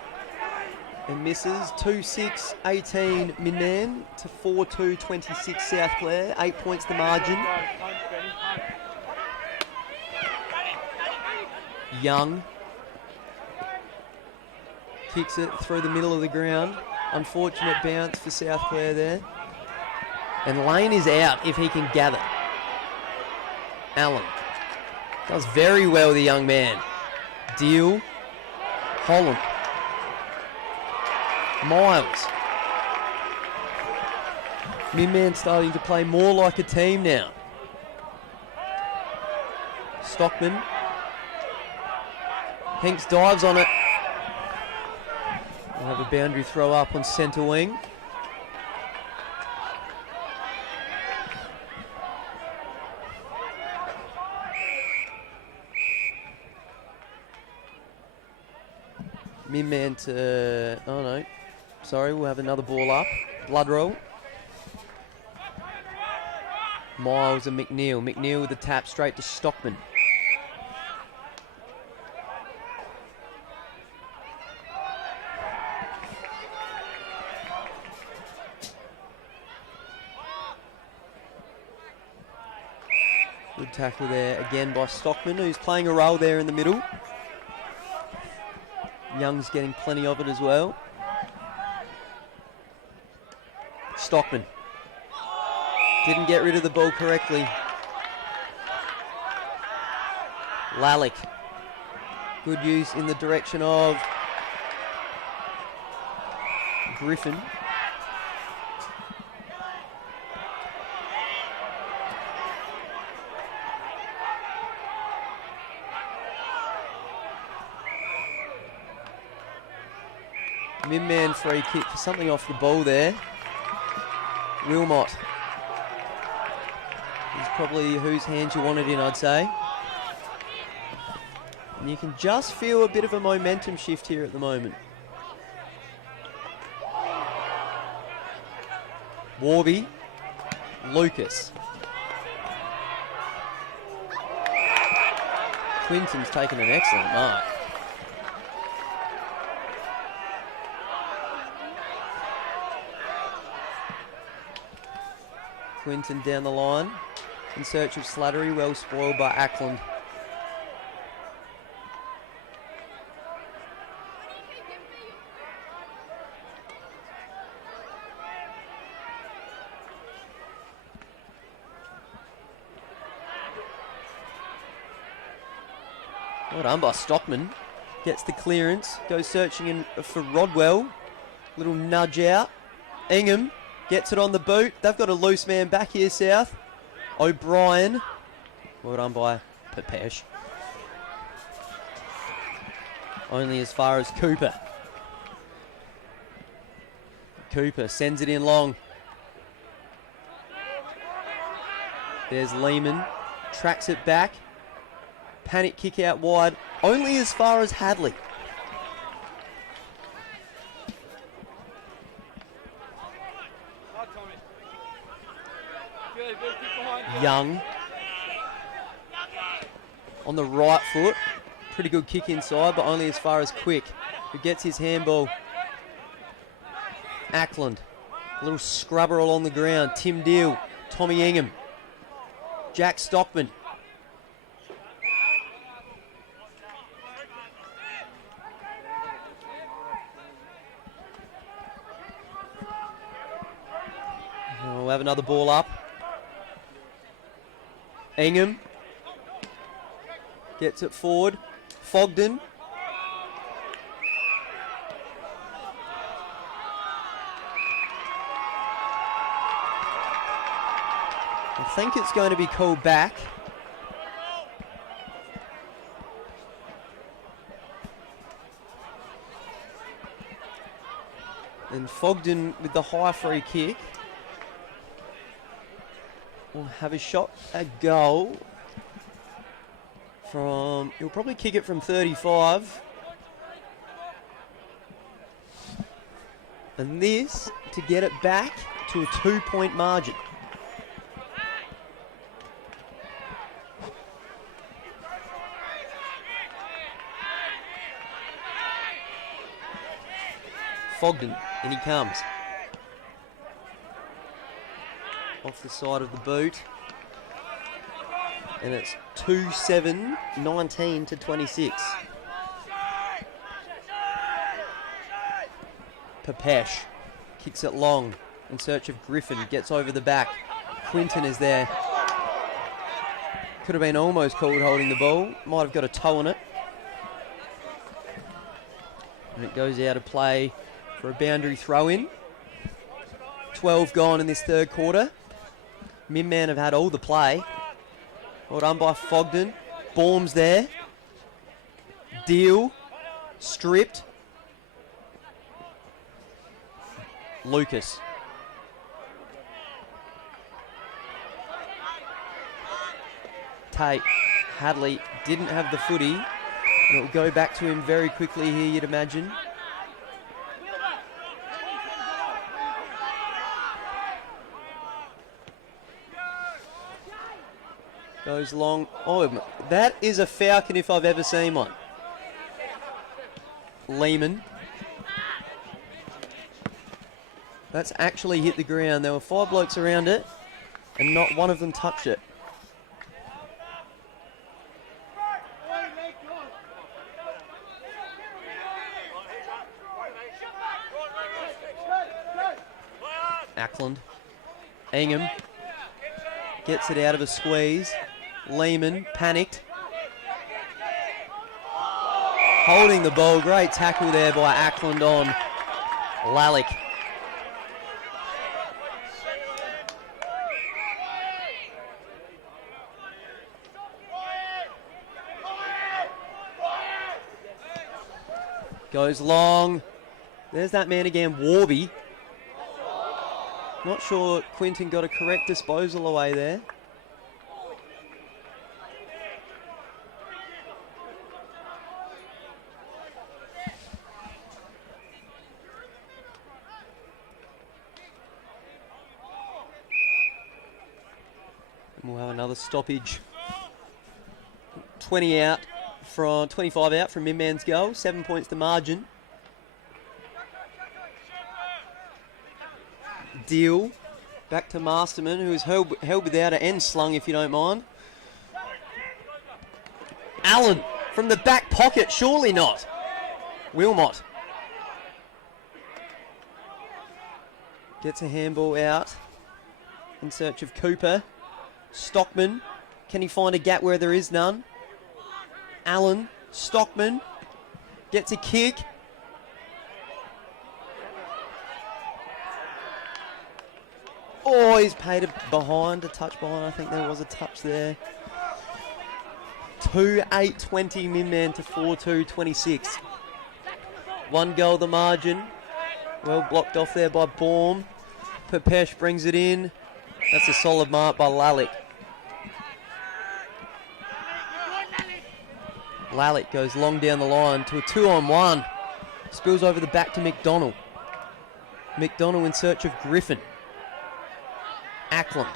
And misses. 2-6, 18 MinMan to 4-2, 26 South Clare. 8 points the margin. Young kicks it through the middle of the ground. Unfortunate bounce for South Clare there. And Lane is out if he can gather. Allen does very well, the young man. Deal. Holland. Miles. MinMan starting to play more like a team now. Stockman. Hinks dives on it. We'll have a boundary throw up on centre wing. MinMan to... Oh no. Sorry, we'll have another ball up. Blood roll. Miles and McNeil. McNeil with the tap straight to Stockman. Good tackle there again by Stockman, who's playing a role there in the middle. Young's getting plenty of it as well. Stockman didn't get rid of the ball correctly. Lalick, good use in the direction of Griffin. MinMan free kick for something off the ball there. Wilmot. He's probably whose hands you want it in, I'd say. And you can just feel a bit of a momentum shift here at the moment. Warby. Lucas. Quinton's taken an excellent mark. Quinton down the line in search of Slattery, well spoiled by Ackland. Well done by Stockman. Gets the clearance, goes searching in for Rodwell. Little nudge out. Ingham gets it on the boot. They've got a loose man back here, South. O'Brien. Well done by Pepesh. Only as far as Cooper. Cooper sends it in long. There's Lehman. tracks it back. Panic kick out wide, only as far as Hadley. Young on the right foot. Pretty good kick inside, but only as far as Quick, who gets his handball. Ackland, a little scrubber along the ground. Tim Deal, Tommy Ingham, Jack Stockman. We'll have another ball up. Ingham gets it forward. Fogden. I think it's going to be called back. And Fogden with the high free kick will have a shot at goal from, he'll probably kick it from 35. And this to get it back to a 2-point margin. Fogden, in he comes. Off the side of the boot. And it's 2-7, 19 to 26. Papesh kicks it long in search of Griffin. Gets over the back. Quinton is there. Could have been almost called holding the ball. Might have got a toe on it. And it goes out of play for a boundary throw in. 12 gone in this third quarter. MinMan have had all the play. Well done by Fogden. Baum's there. Deal. Stripped. Lucas. Tate. Hadley didn't have the footy. And it will go back to him very quickly here, you'd imagine. Goes long. Oh, that is a falcon if I've ever seen one. Lehman. That's actually hit the ground. There were 5 blokes around it, and not one of them touched it. Ackland. Ingham. Gets it out of a squeeze. Lehman panicked. Holding the ball. Great tackle there by Ackland on Lalick. Goes long. There's that man again, Warby. Not sure Quinton got a correct disposal away there. We'll have another stoppage. 25 out from MinMan's goal. 7 points to margin. Deal. Back to Masterman, who is held without it and slung, if you don't mind. Allen from the back pocket. Surely not. Wilmot. Gets a handball out in search of Cooper. Stockman. Can he find a gap where there is none? Allen. Stockman. Gets a kick. Oh, he's paid a touch behind. I think there was a touch there. 2-8-20 MinMan to 4-2-26. 1 goal the margin. Well blocked off there by Baum. Papesh brings it in. That's a solid mark by Lalick. Lallick goes long down the line to a 2-on-1. Spills over the back to McDonald. McDonald in search of Griffin. Ackland.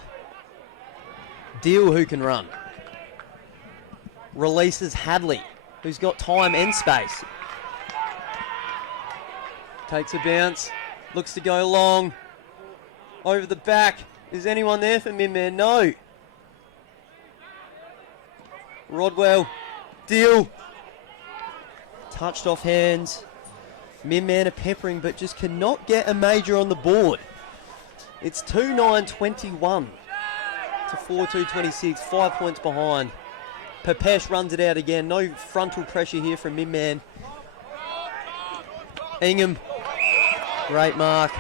Deal who can run. Releases Hadley, who's got time and space. Takes a bounce. Looks to go long. Over the back. Is anyone there for MinMan? No. Rodwell. Deal. Touched off hands. MinMan are peppering, but just cannot get a major on the board. It's 2-9-21 to 4-2-26. 5 points behind. Pepesh runs it out again. No frontal pressure here from MinMan. Ingham. Great mark.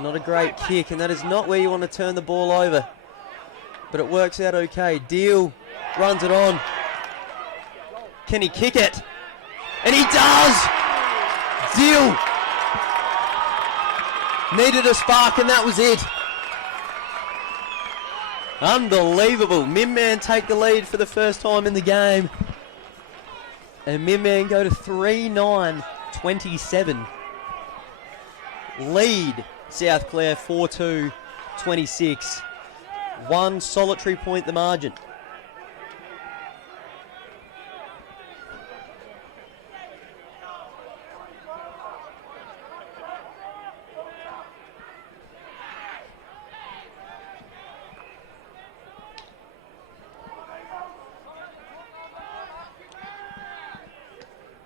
Not a great kick, and that is not where you want to turn the ball over. But it works out okay. Deal runs it on. Can he kick it? And he does! Deal needed a spark, and that was it. Unbelievable. MinMan take the lead for the first time in the game. And MinMan go to 3-9-27. Lead South Clare 4-2-26. One solitary point the margin.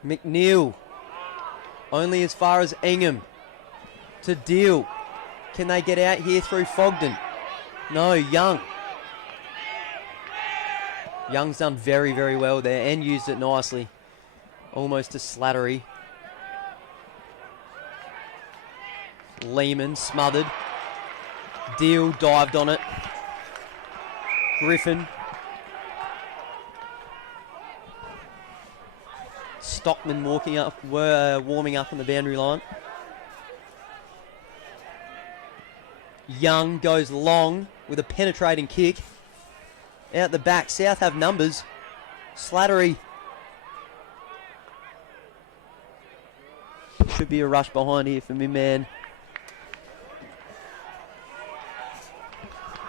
McNeil, only as far as Ingham to Deal. Can they get out here through Fogden? No, Young. Young's done very, very well there and used it nicely. Almost to Slattery. Lehman smothered. Deal dived on it. Griffin. Stockman warming up on the boundary line. Young goes long with a penetrating kick. Out the back, South have numbers. Slattery. Should be a rush behind here for MinMan.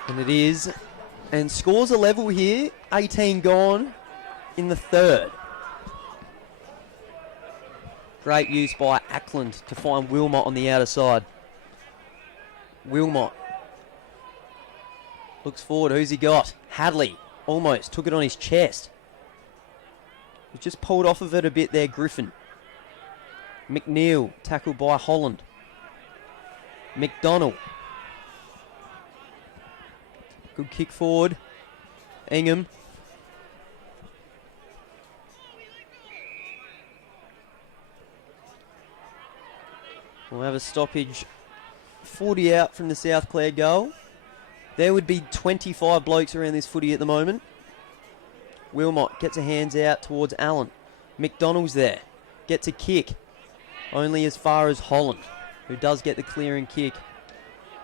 And it is. And scores a level here. 18 gone in the third. Great use by Ackland to find Wilmot on the outer side. Wilmot looks forward. Who's he got? Hadley almost took it on his chest. He just pulled off of it a bit there, Griffin. McNeil tackled by Holland. McDonald. Good kick forward. Ingham. We'll have a stoppage. 40 out from the South Clare goal. There would be 25 blokes around this footy at the moment. Wilmot gets a hands out towards Allen. McDonald's there. Gets a kick. Only as far as Holland, who does get the clearing kick.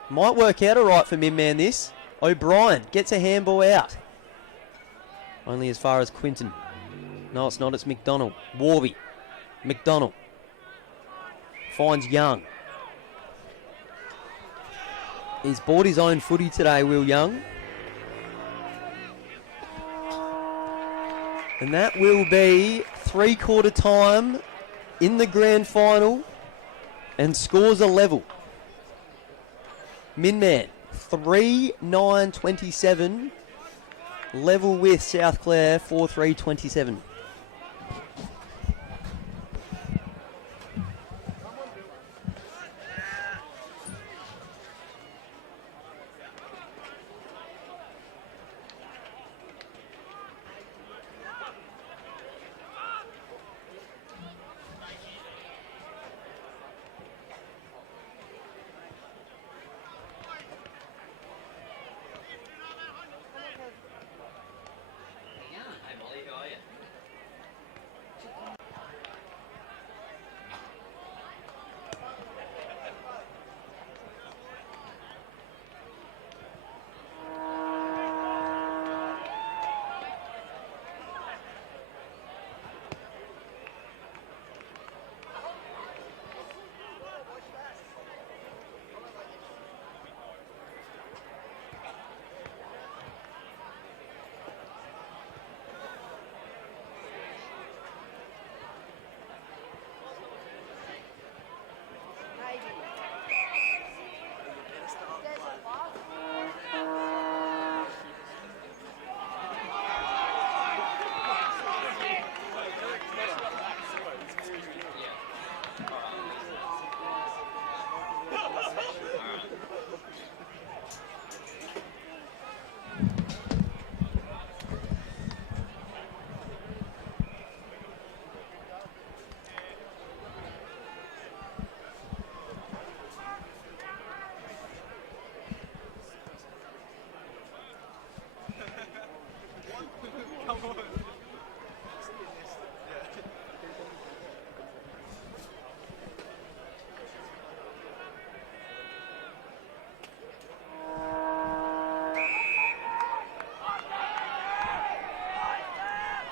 Might work out alright for MinMan this. O'Brien gets a handball out. Only as far as Quinton. No, it's not. It's McDonald. Warby. McDonald. Finds Young. He's bought his own footy today, Will Young. And that will be 3/4 time in the grand final, and scores a level. MinMan 3-9-27, level with South Clare 4-3-27.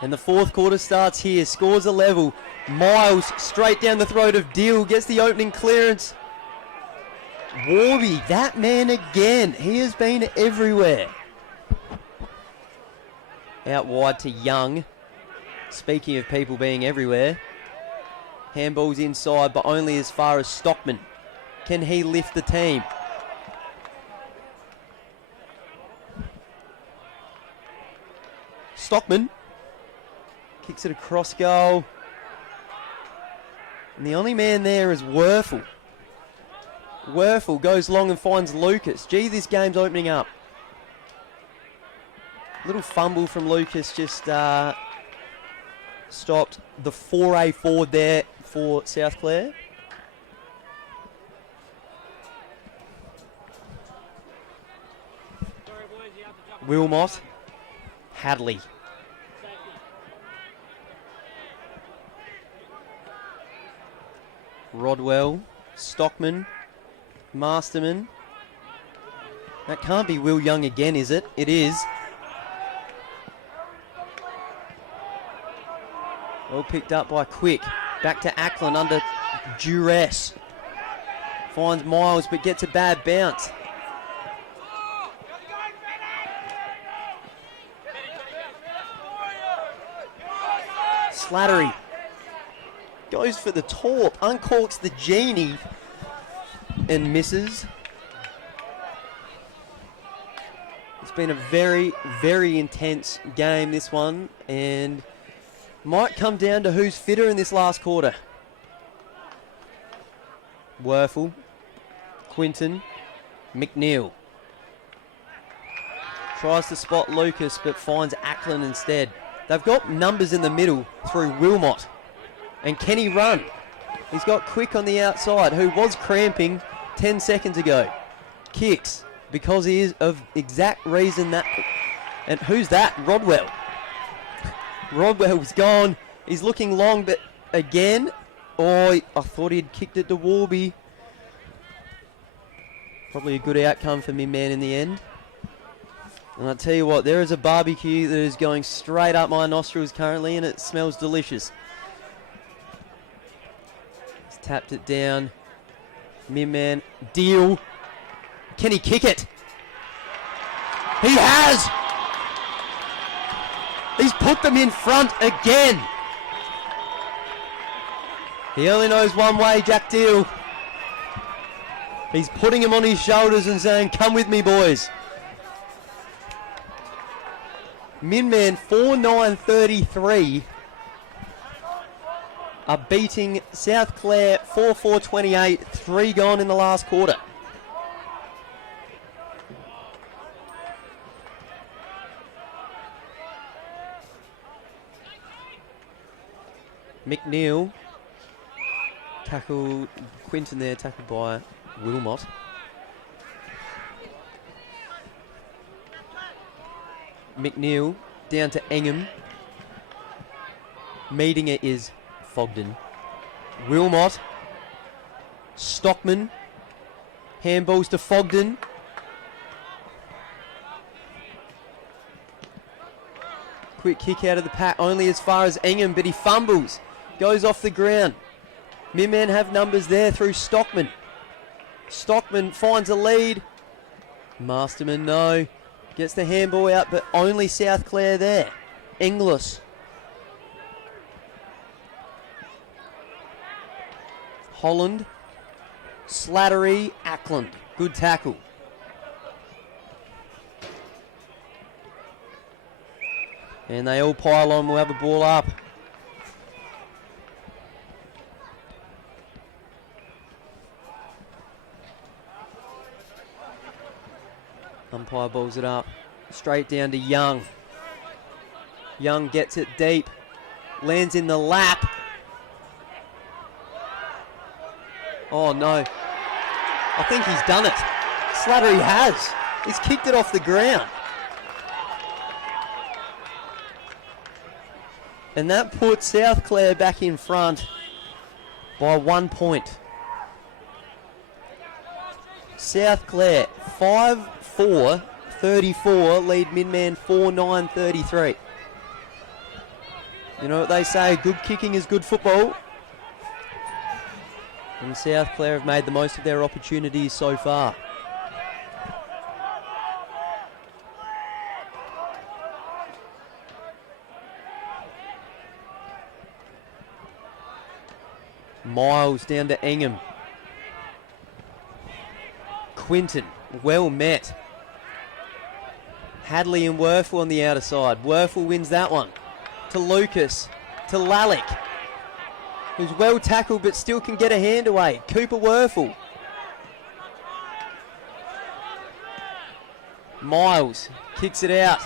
And the fourth quarter starts here. Scores a level. Miles straight down the throat of Deal. Gets the opening clearance. Warby, that man again. He has been everywhere. Out wide to Young. Speaking of people being everywhere. Handball's inside, but only as far as Stockman. Can he lift the team? Stockman kicks it across goal. And the only man there is Werfel. Werfel goes long and finds Lucas. Gee, this game's opening up. Little fumble from Lucas just stopped the 4A forward there for South Clare. Wilmot, Hadley. Rodwell, Stockman, Masterman. That can't be Will Young again, is it? It is. Well picked up by Quick. Back to Ackland under duress. Finds Miles but gets a bad bounce. Slattery goes for the torp, uncorks the genie and misses. It's been a very, very intense game, this one, and might come down to who's fitter in this last quarter. Werfel, Quinton, McNeil. Tries to spot Lucas but finds Ackland instead. They've got numbers in the middle through Wilmot. And can he run? He's got Quick on the outside, who was cramping 10 seconds ago. Kicks, because he is of exact reason that... And who's that? Rodwell. Rodwell's gone. He's looking long, but again... Oh, I thought he'd kicked it to Warby. Probably a good outcome for MinMan in the end. And I tell you what, there is a barbecue that is going straight up my nostrils currently, and it smells delicious. He's tapped it down. MinMan, Deal. Can he kick it? He has! He's put them in front again. He only knows one way, Jack Deal. He's putting him on his shoulders and saying, come with me, boys. MinMan 4-9-33 are beating South Clare 4-4-28, 3 gone in the last quarter. McNeil tackled, Quinton there tackled by Wilmot. McNeil down to Engham. Meeting it is Fogden. Wilmot. Stockman. Handballs to Fogden. Quick kick out of the pack, only as far as Engham, but he fumbles. Goes off the ground. MinMan have numbers there through Stockman. Stockman finds a lead. Masterman, no. Gets the handball out, but only South Clare there. Inglis. Holland. Slattery. Ackland. Good tackle. And they all pile on. We'll have a ball up. Umpire balls it up. Straight down to Young. Young gets it deep. Lands in the lap. Oh no. I think he's done it. Slattery has. He's kicked it off the ground. And that puts South Clare back in front by 1 point. South Clare 5-4-34 lead MinMan 4-9-33. You know what they say, good kicking is good football. And South Clare have made the most of their opportunities so far. Miles down to Ingham. Quinton, well met. Hadley and Werfel on the outer side. Werfel wins that one. To Lucas, to Lalick, who's well tackled but still can get a hand away. Cooper Werfel. Miles kicks it out.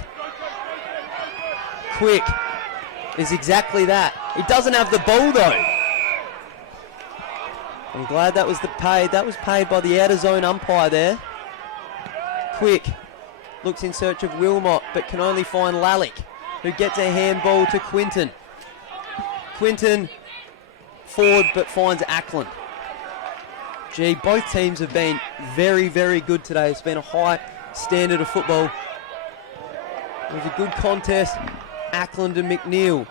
Quick is exactly that. He doesn't have the ball though. I'm glad that was paid. That was paid by the outer zone umpire there. Quick looks in search of Wilmot, but can only find Lalick, who gets a handball to Quinton. Quinton forward, but finds Ackland. Gee, both teams have been very, very good today. It's been a high standard of football. It was a good contest. Ackland and McNeil.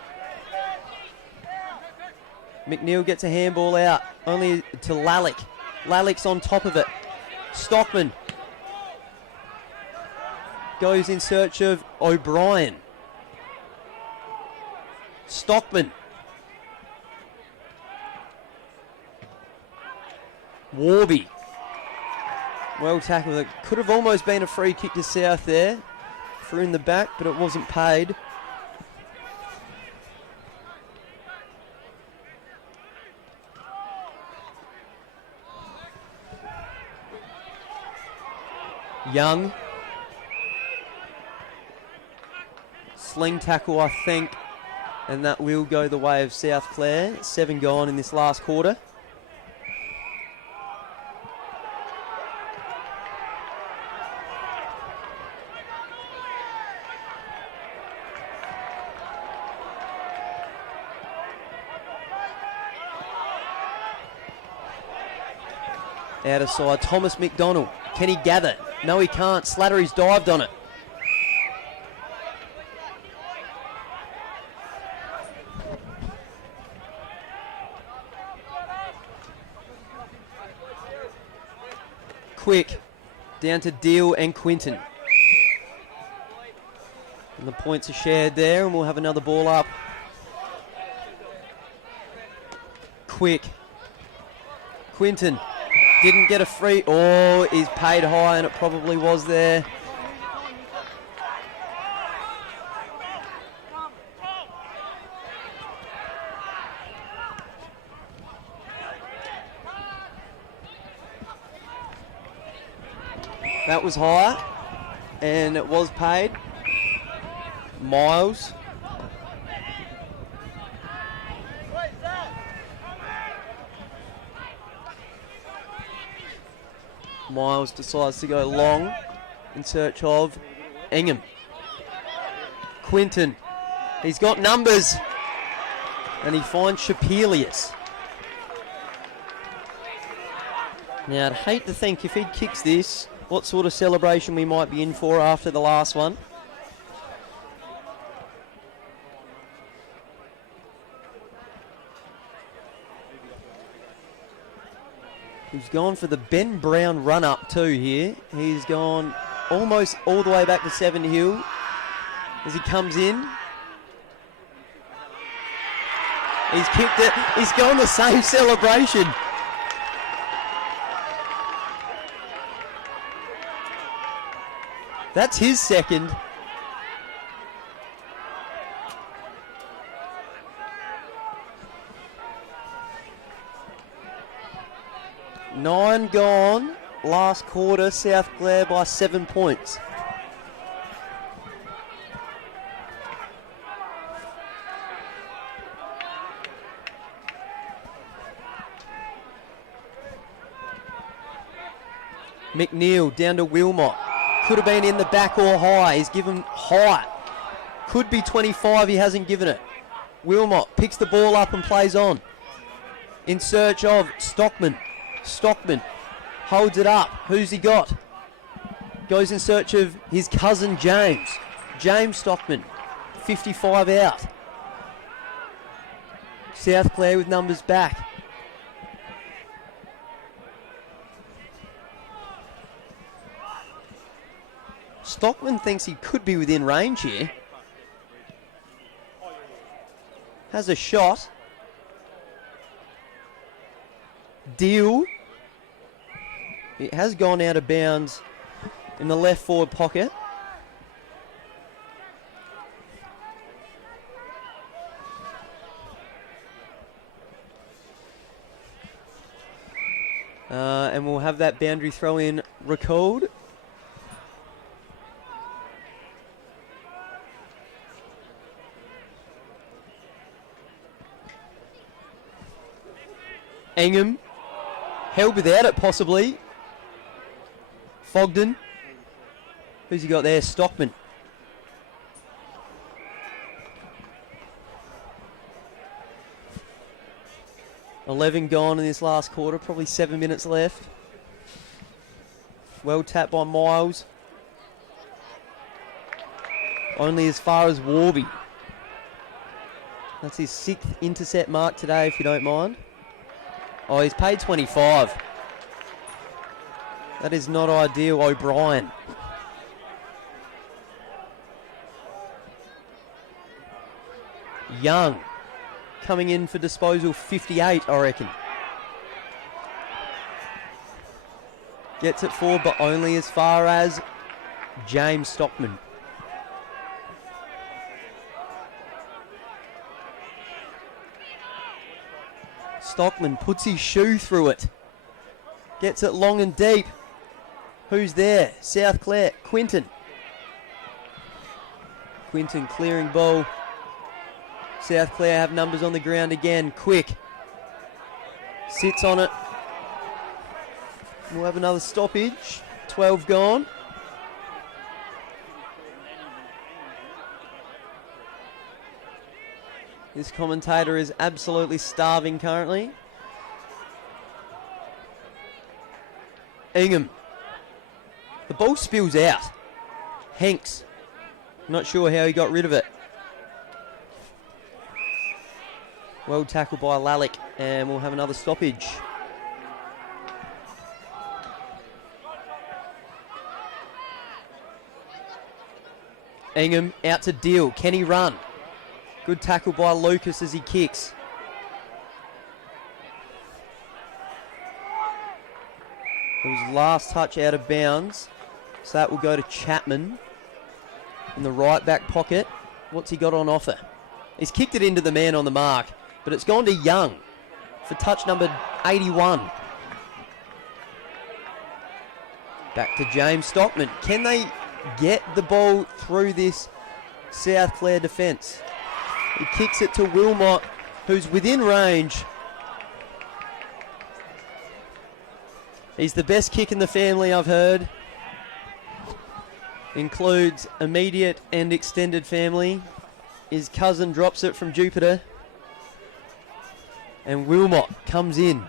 McNeil gets a handball out, only to Lalick. Lalick's on top of it. Stockman goes in search of O'Brien. Stockman. Warby. Well tackled. It could have almost been a free kick to South there. Through in the back, but it wasn't paid. Young. Sling tackle, I think, and that will go the way of South Clare. 7 gone in this last quarter. Outer side, Thomas McDonald. Can he gather? No, he can't. Slattery's dived on it. Quick, down to Deal and Quinton. And the points are shared there, and we'll have another ball up. Quick. Quinton didn't get a free. Oh, he's paid high, and it probably was there. That was high, and it was paid. Miles. Miles decides to go long in search of Ingham. Quinton. He's got numbers, and he finds Shapelius. Now, I'd hate to think if he kicks this, what sort of celebration we might be in for after the last one. He's gone for the Ben Brown run-up too here. He's gone almost all the way back to Seven Hill as he comes in. He's kicked it. He's gone the same celebration. That's his second. Nine gone. Last quarter, South Clare by 7 points. McNeil down to Wilmot. Could have been in the back or high. He's given high. Could be 25. He hasn't given it. Wilmot picks the ball up and plays on. In search of Stockman. Stockman holds it up. Who's he got? Goes in search of his cousin James. James Stockman. 55 out. South Clare with numbers back. Stockman thinks he could be within range here. Has a shot. Deal. It has gone out of bounds in the left forward pocket. And we'll have that boundary throw in recalled. Ingham held without it possibly. Fogden. Who's he got there? Stockman. $11 gone in this last quarter, probably 7 minutes left. Well tapped by Miles. Only as far as Warby. That's his 6th intercept mark today, if you don't mind. Oh, he's paid 25. That is not ideal, O'Brien. Young coming in for disposal 58, I reckon. Gets it forward, but only as far as James Stockman. Stockman puts his shoe through it. Gets it long and deep. Who's there? South Clare. Quinton. Quinton clearing ball. South Clare have numbers on the ground again. Quick. Sits on it. We'll have another stoppage. 12 gone. This commentator is absolutely starving currently. Ingham. The ball spills out. Hanks. Not sure how he got rid of it. Well tackled by Lalick, and we'll have another stoppage. Ingham out to Deal. Can he run? Good tackle by Lucas as he kicks. It was last touch out of bounds. So that will go to Chapman in the right back pocket. What's he got on offer? He's kicked it into the man on the mark, but it's gone to Young for touch number 81. Back to James Stockman. Can they get the ball through this South Clare defence? He kicks it to Wilmot, who's within range. He's the best kick in the family, I've heard. Includes immediate and extended family. His cousin drops it from Jupiter. And Wilmot comes in.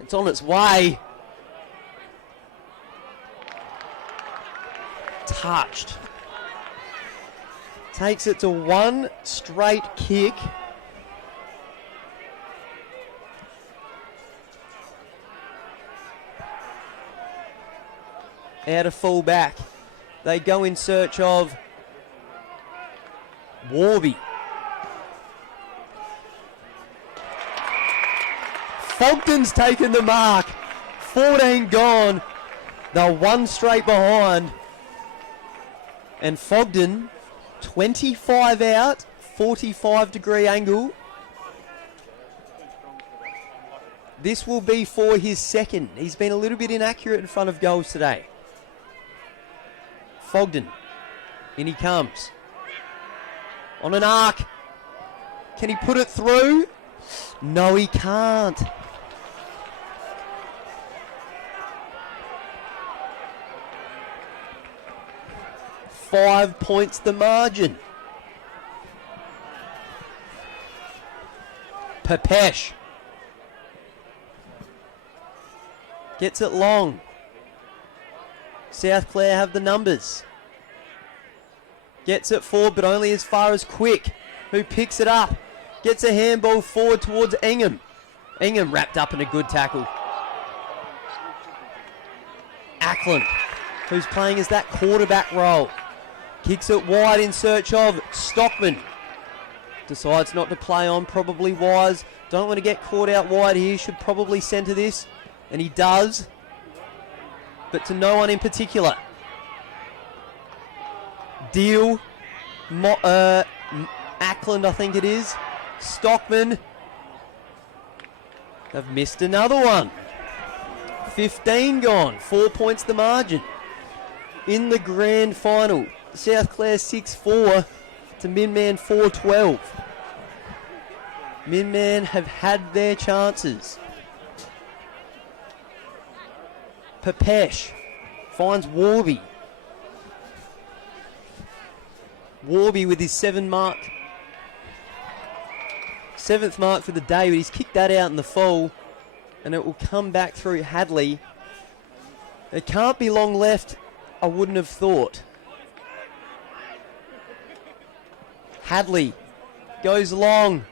It's on its way. Touched. Takes it to one straight kick. Out of full back. They go in search of Warby. Fogden's taken the mark. 14 gone. They're one straight behind. And Fogden, 25 out, 45-degree angle. This will be for his second. He's been a little bit inaccurate in front of goals today. Fogden, in he comes. On an arc. Can he put it through? No, he can't. $5 points the margin. Pepesh gets it long. South Clare have the numbers. Gets it forward, but only as far as Quick, who picks it up. Gets a handball forward towards Ingham. Ingham wrapped up in a good tackle. Ackland, who's playing as that quarterback role. Kicks it wide in search of Stockman. Decides not to play on, probably wise. Don't want to get caught out wide here. Should probably centre this. And he does. But to no one in particular. Deal. Ackland, I think it is. Stockman. They've missed another one. 15 gone. 4 points the margin. In the grand final, South Clare 6-4 to MinMan 4-12. MinMan have had their chances. Papesh finds Warby. Warby with his 7th mark for the day, but he's kicked that out in the fall, and it will come back through Hadley. There can't be long left, I wouldn't have thought. Hadley goes long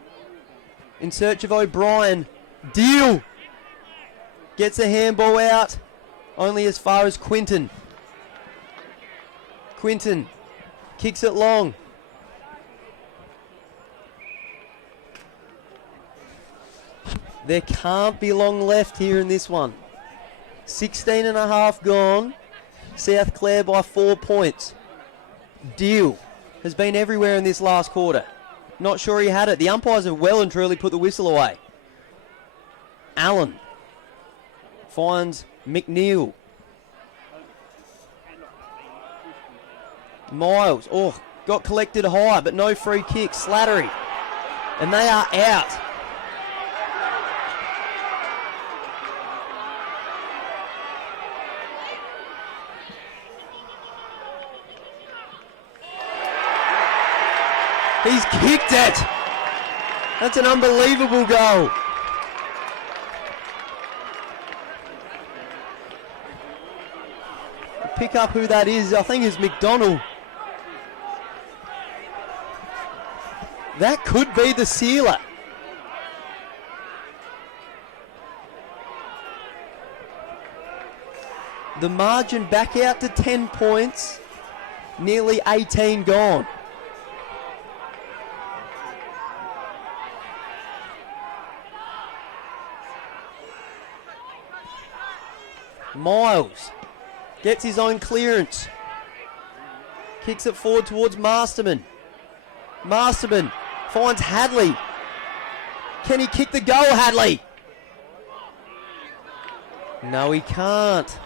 in search of O'Brien. Deal! Gets a handball out, only as far as Quinton. Quinton kicks it long. There can't be long left here in this one. 16 and a half gone. South Clare by 4 points. Deal has been everywhere in this last quarter. Not sure he had it. The umpires have well and truly put the whistle away. Allen finds McNeil. Miles, got collected high, but no free kick. Slattery, and they are out. He's kicked it. That's an unbelievable goal. Pick up who that is. I think it's McDonald. That could be the sealer. The margin back out to 10 points. Nearly 18 gone. Miles gets his own clearance. Kicks it forward towards Masterman. Masterman finds Hadley. Can he kick the goal, Hadley? No, he can't.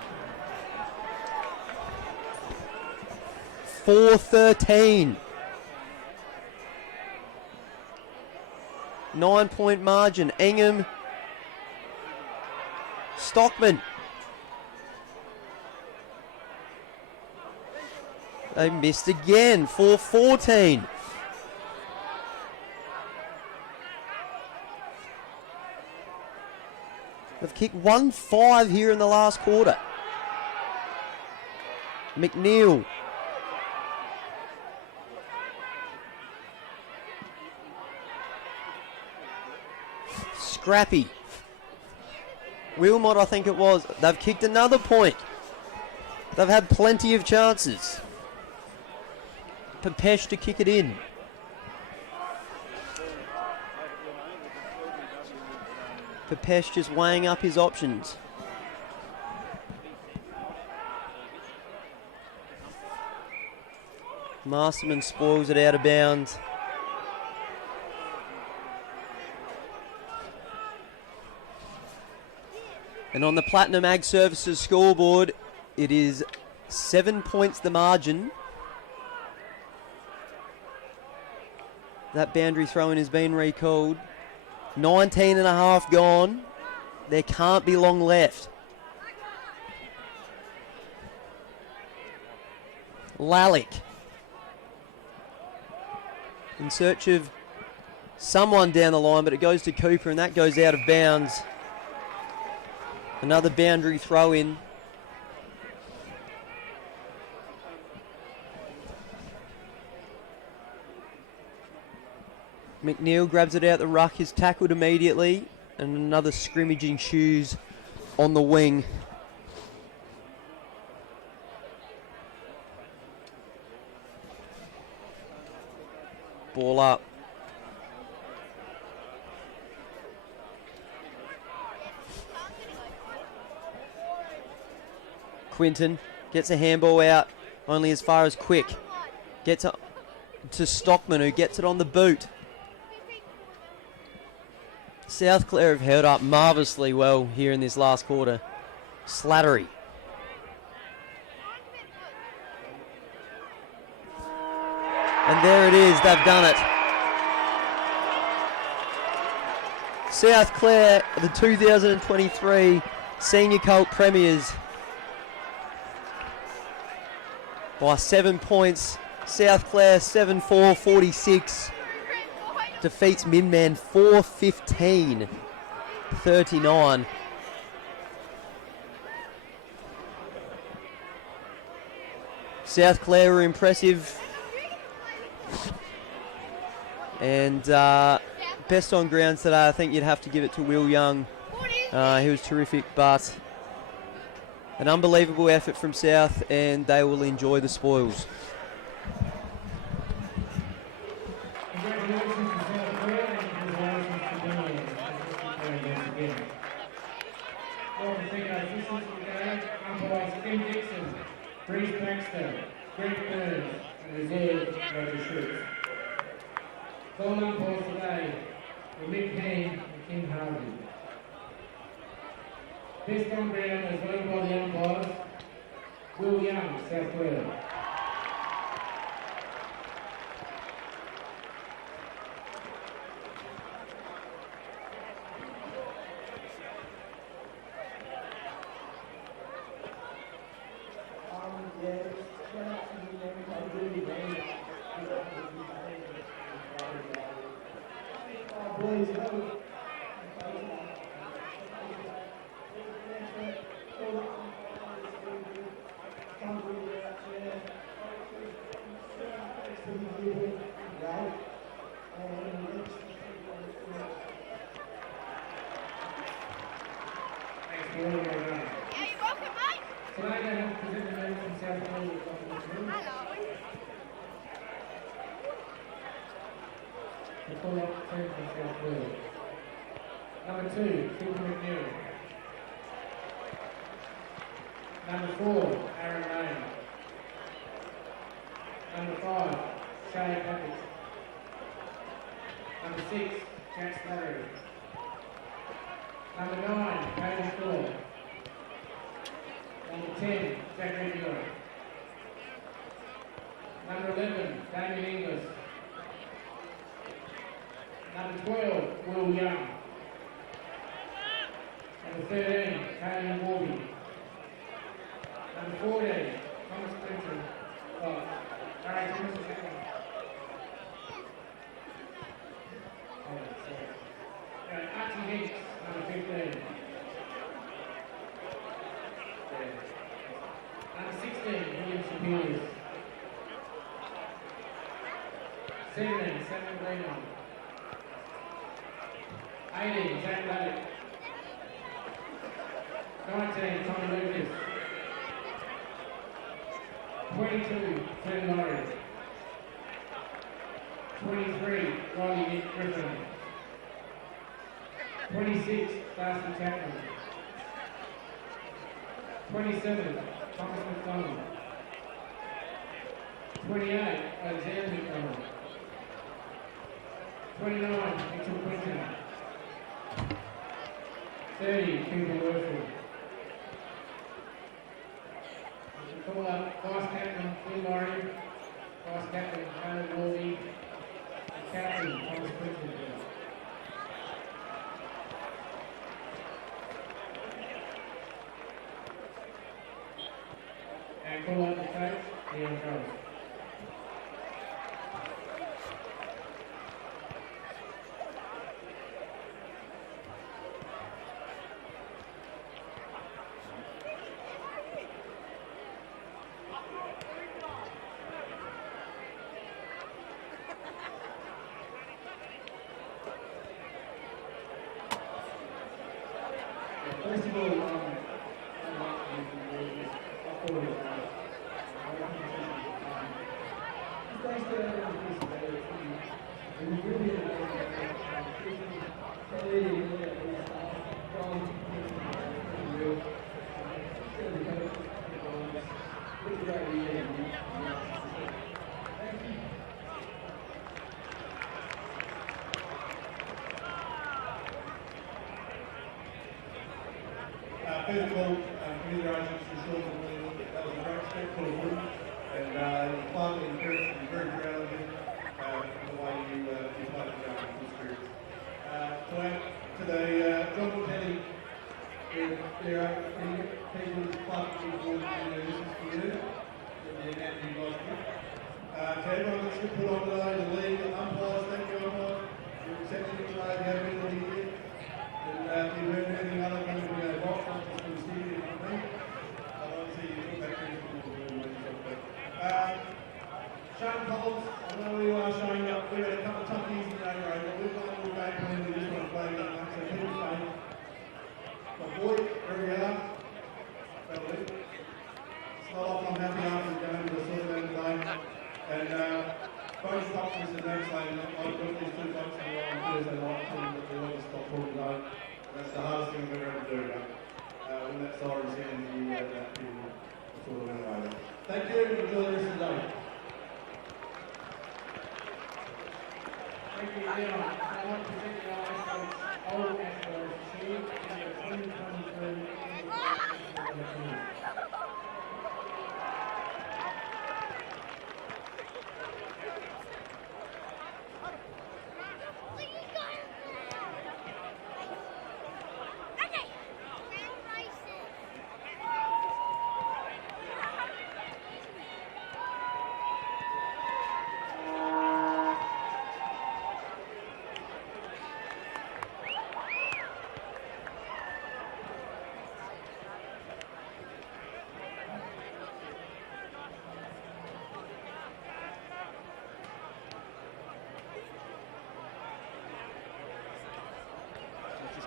4-13. 9 point margin. Ingham. Stockman. They missed again. 4-14. They've kicked 1-5 here in the last quarter. McNeil. Scrappy. Wilmot, I think it was. They've kicked another point. They've had plenty of chances. Papesh to kick it in. Papesh just weighing up his options. Masterman spoils it out of bounds. And on the Platinum Ag Services scoreboard, it is 7 points the margin. That boundary throw-in has been recalled. 19 and a half gone. There can't be long left. Lalick. In search of someone down the line, but it goes to Cooper and that goes out of bounds. Another boundary throw-in. McNeil grabs it out the ruck, is tackled immediately, and another scrimmaging shoes on the wing. Ball up. Quinton gets a handball out, only as far as Quick. Gets it to Stockman, who gets it on the boot. South Clare have held up marvellously well here in this last quarter. Slattery. And there it is, they've done it. South Clare, the 2023 Senior Colt Premiers, by 7 points. South Clare 7-4-46 defeats MinMan 4-15-39. South Clare were impressive, and best on grounds today, I think you'd have to give it to Will Young. He was terrific, but an unbelievable effort from South, and they will enjoy the spoils. Congratulations to South Clare and congratulations to Billy once again. Well, to thank our assistants today, umpires Kim Dixon, Reece Baxter, Greg Burns, and reserve Roger Schutz. Call umpires today were Mick Hand and Kim Harvey. Best on ground as voted by the umpires, Will Young, South Clare. Number 2, Cooper McNeil. Number 4, Aaron Lane. Number 5, Shay Puckett. Number 6, Jack Slattery. Number 9, Caden Shaw. Number 10, Jack Regular. Number 11, Damien Inglis. Number 12, Will Young. Number 13, Kaylee Morby. Number 14, Thomas Clinton. Harry Thomas is second. Archie Hicks, number 15. Number 16, William Superiors. 17, Samuel Leno. 18, Jack Laddick. 19, Tommy Lucas. 22, Ted Laurie. 23, Riley Griffin. 26, Darcy Chapman. 27, Thomas McDonald. 28, Alexander McDonald. 29, Mitchell Quinton. 30, Cooper Worthing. Call up Vice Captain Phil Laurie, Vice Captain Hannah Worley, and Captain Thomas Quinton. And call up the coach, Leon Jones. First of all, first of all, congratulations to Sean for winning. That was a great spectacle of win, and the club and the parents will be very proud of you for the way you played the game in good spirits. To add to the John Kelly, there are many people in the club who will this is for you, and the amount you guys give. To everyone that's put on today, the league, the umpires, thank you umpires, your reception today, you have been all year. And if you heard anything other than the box, not just from Steve and from me. Obviously, you took that credit for Sean Collins, I know you are showing up. We had a couple of tough years in the day road, but we've got a little game plan. We just want to play that much, so keep it safe. But boy, where we are, that'll do. It's not often I'm happy after the game, but I saw that today. And both boxers and next lane, I've got these two boxes on Thursday night, but they want to stop talking today. That's the hardest thing I've ever had to do, when that siren sounds, you that people sort of went away. Thank you, and enjoy the rest of the day. Thank you, Leon. I want to present you our old Astros team and the 2023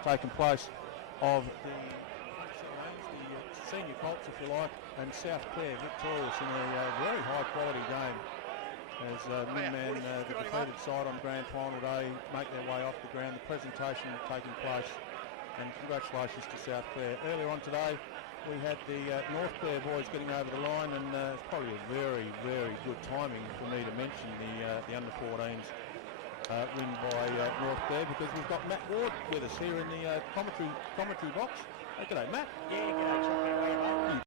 taken place of the senior Colts, if you like, and South Clare victorious in a very high quality game as MinMan, the defeated side on grand final day, make their way off the ground. The presentation taking place, and congratulations to South Clare. Earlier on today we had the North Clare boys getting over the line, and it's probably a very, very good timing for me to mention the under-14s win by North Clare, because we've got Matt Ward with us here in the commentary box. Hey, g'day, Matt. Yeah, g'day, Chuck. How are you, mate?